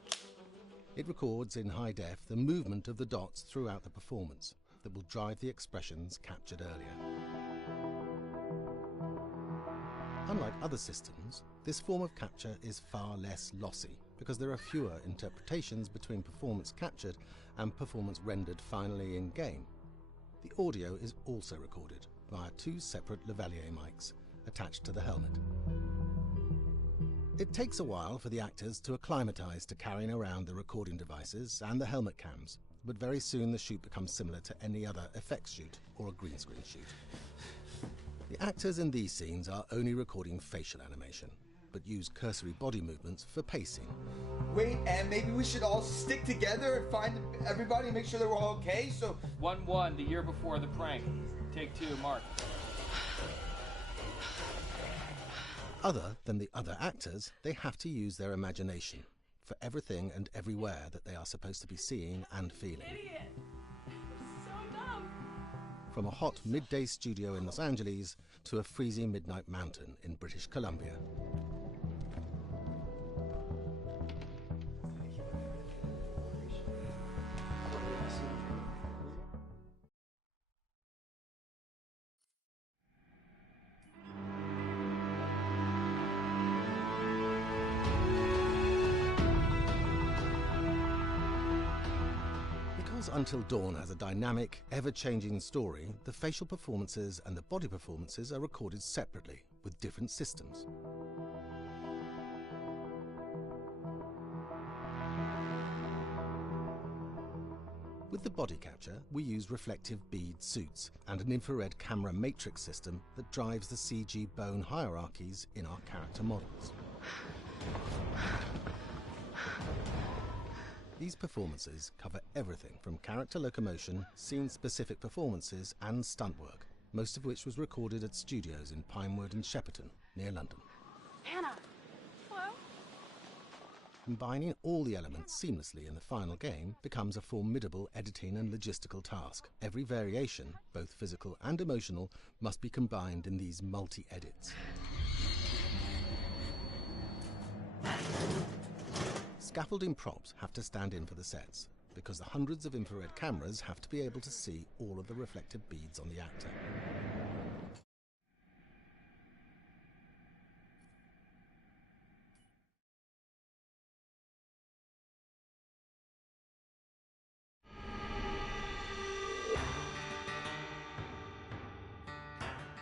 It records in high def the movement of the dots throughout the performance that will drive the expressions captured earlier. Unlike other systems, this form of capture is far less lossy because there are fewer interpretations between performance captured and performance rendered finally in-game. The audio is also recorded via two separate lavalier mics attached to the helmet. It takes a while for the actors to acclimatize to carrying around the recording devices and the helmet cams, but very soon the shoot becomes similar to any other effects shoot or a green screen shoot. The actors in these scenes are only recording facial animation, but use cursory body movements for pacing. Wait, and maybe we should all stick together and find everybody and make sure they're all okay, so... 1-1, the year before the prank. Take 2, Mark. Other than the other actors, they have to use their imagination for everything and everywhere that they are supposed to be seeing and feeling. Idiot. So dumb. From a hot midday studio in Los Angeles to a freezing midnight mountain in British Columbia. Because Until Dawn has a dynamic, ever-changing story, the facial performances and the body performances are recorded separately, with different systems. With the body capture, we use reflective bead suits and an infrared camera matrix system that drives the CG bone hierarchies in our character models. These performances cover everything from character locomotion, scene-specific performances and stunt work, most of which was recorded at studios in Pinewood and Shepperton, near London. Hannah! Hello? Combining all the elements seamlessly in the final game becomes a formidable editing and logistical task. Every variation, both physical and emotional, must be combined in these multi-edits. Scaffolding props have to stand in for the sets, because the hundreds of infrared cameras have to be able to see all of the reflective beads on the actor.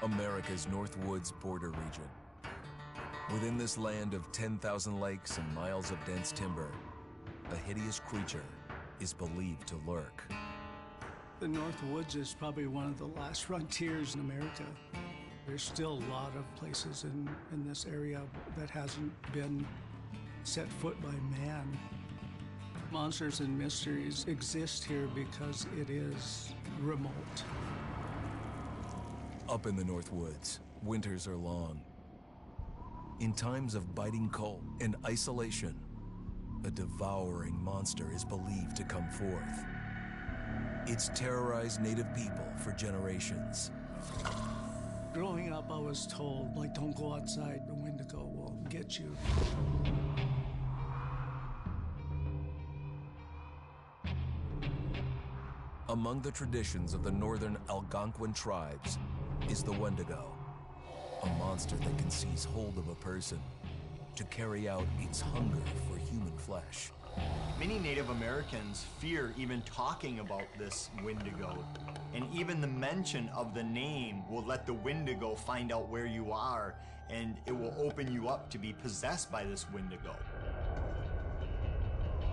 America's North Woods border region. Within this land of 10,000 lakes and miles of dense timber, a hideous creature is believed to lurk. The North Woods is probably one of the last frontiers in America. There's still a lot of places in this area that hasn't been set foot by man. Monsters and mysteries exist here because it is remote. Up in the North Woods, winters are long. In times of biting cold and isolation, a devouring monster is believed to come forth. It's terrorized native people for generations. Growing up, I was told, like, don't go outside, the Wendigo will get you. Among the traditions of the northern Algonquin tribes is the Wendigo, a monster that can seize hold of a person to carry out its hunger for human flesh. Many Native Americans fear even talking about this Wendigo, and even the mention of the name will let the Wendigo find out where you are, and it will open you up to be possessed by this Wendigo.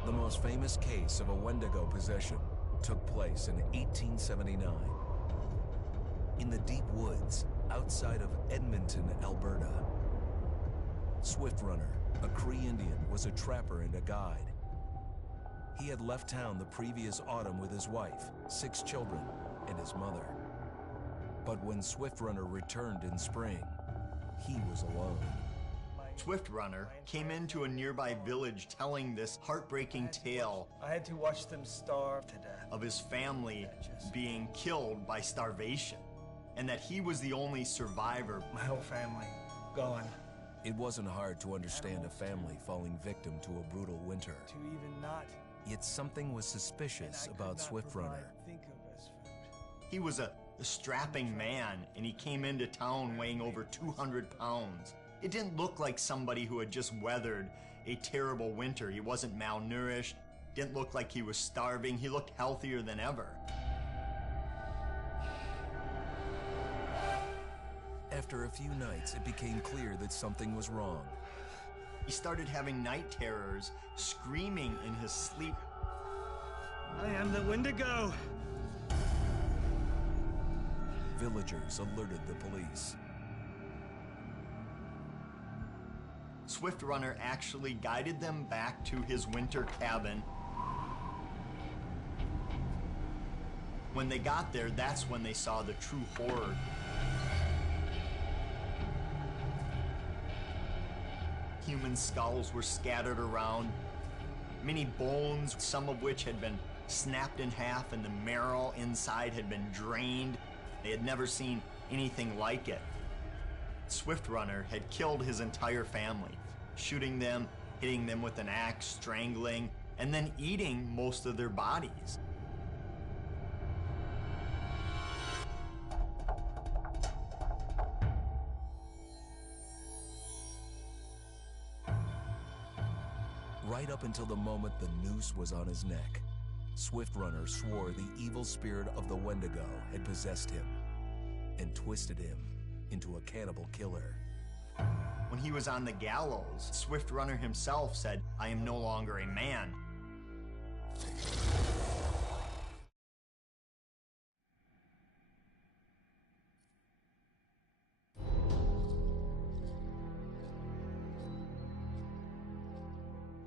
The most famous case of a Wendigo possession took place in 1879. In the deep woods outside of Edmonton, Alberta. Swift Runner, a Cree Indian, was a trapper and a guide. He had left town the previous autumn with his wife, 6 children, and his mother. But when Swift Runner returned in spring, he was alone. Swift Runner came into a nearby village telling this heartbreaking tale. I had to watch them starve to death. Of his family being killed by starvation, and that he was the only survivor. My whole family gone. It wasn't hard to understand a family falling victim to a brutal winter. To even not. Yet something was suspicious about Swift Runner. He was a strapping man, and he came into town weighing over 200 pounds. It didn't look like somebody who had just weathered a terrible winter. He wasn't malnourished, didn't look like he was starving. He looked healthier than ever. After a few nights, it became clear that something was wrong. He started having night terrors, screaming in his sleep. I am the Wendigo! Villagers alerted the police. Swift Runner actually guided them back to his winter cabin. When they got there, that's when they saw the true horror. Human skulls were scattered around, many bones, some of which had been snapped in half, and the marrow inside had been drained. They had never seen anything like it. Swift Runner had killed his entire family, shooting them, hitting them with an axe, strangling, and then eating most of their bodies. Right up until the moment the noose was on his neck, Swift Runner swore the evil spirit of the Wendigo had possessed him and twisted him into a cannibal killer. When he was on the gallows, Swift Runner himself said, "I am no longer a man."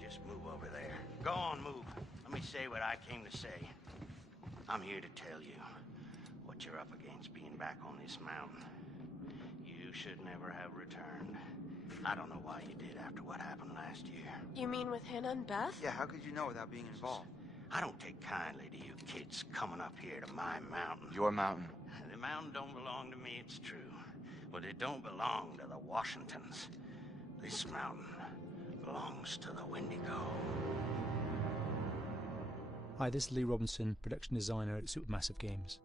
Just move over there. Go on, move. Let me say what I came to say. I'm here to tell you what you're up against being back on this mountain. You should never have returned. I don't know why you did after what happened last year. You mean with Hannah and Beth? Yeah, how could you know without being involved? I don't take kindly to you kids coming up here to my mountain. Your mountain. The mountain don't belong to me, it's true. But it don't belong to the Washingtons. This mountain belongs to the Wendigo. Hi, this is Lee Robinson, production designer at Supermassive Games.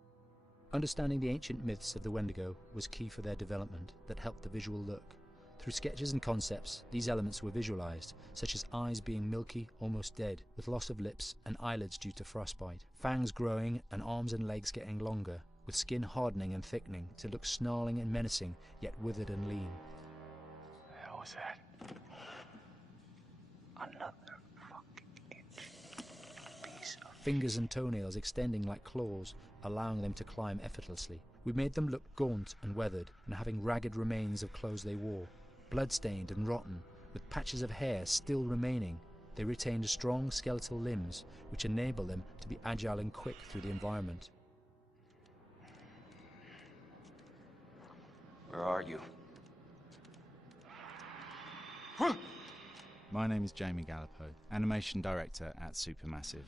Understanding the ancient myths of the Wendigo was key for their development that helped the visual look. Through sketches and concepts, these elements were visualized, such as eyes being milky, almost dead, with loss of lips and eyelids due to frostbite, fangs growing and arms and legs getting longer, with skin hardening and thickening to look snarling and menacing, yet withered and lean. What the hell was that? Another fucking piece of... Fingers and toenails extending like claws, allowing them to climb effortlessly. We made them look gaunt and weathered, and having ragged remains of clothes they wore, blood-stained and rotten, With patches of hair still remaining, they retained strong skeletal limbs which enable them to be agile and quick through the environment. Where are you? My name is Jamie Gallipo, animation director at Supermassive.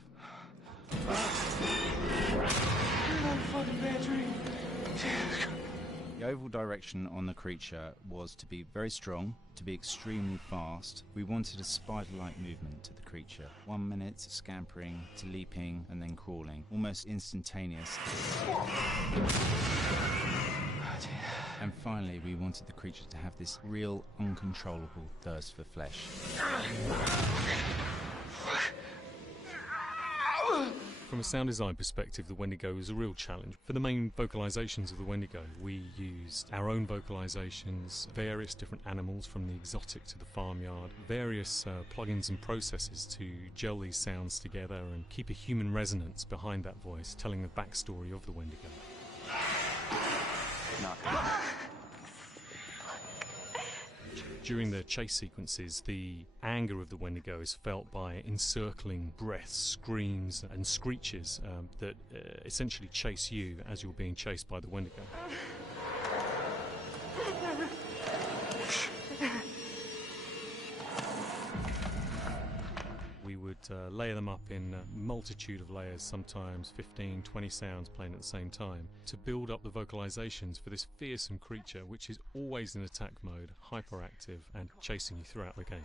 The overall direction on the creature was to be very strong, to be extremely fast. We wanted a spider-like movement to the creature. 1 minute scampering to leaping and then crawling, almost instantaneous. And finally, we wanted the creature to have this real, uncontrollable thirst for flesh. From a sound design perspective, the Wendigo is a real challenge. For the main vocalisations of the Wendigo, we used our own vocalisations, various different animals from the exotic to the farmyard, various plugins and processes to gel these sounds together and keep a human resonance behind that voice, telling the backstory of the Wendigo. During the chase sequences, the anger of the Wendigo is felt by encircling breaths, screams and screeches that essentially chase you as you're being chased by the Wendigo. We would layer them up in a multitude of layers, sometimes 15, 20 sounds playing at the same time, to build up the vocalizations for this fearsome creature which is always in attack mode, hyperactive and chasing you throughout the game.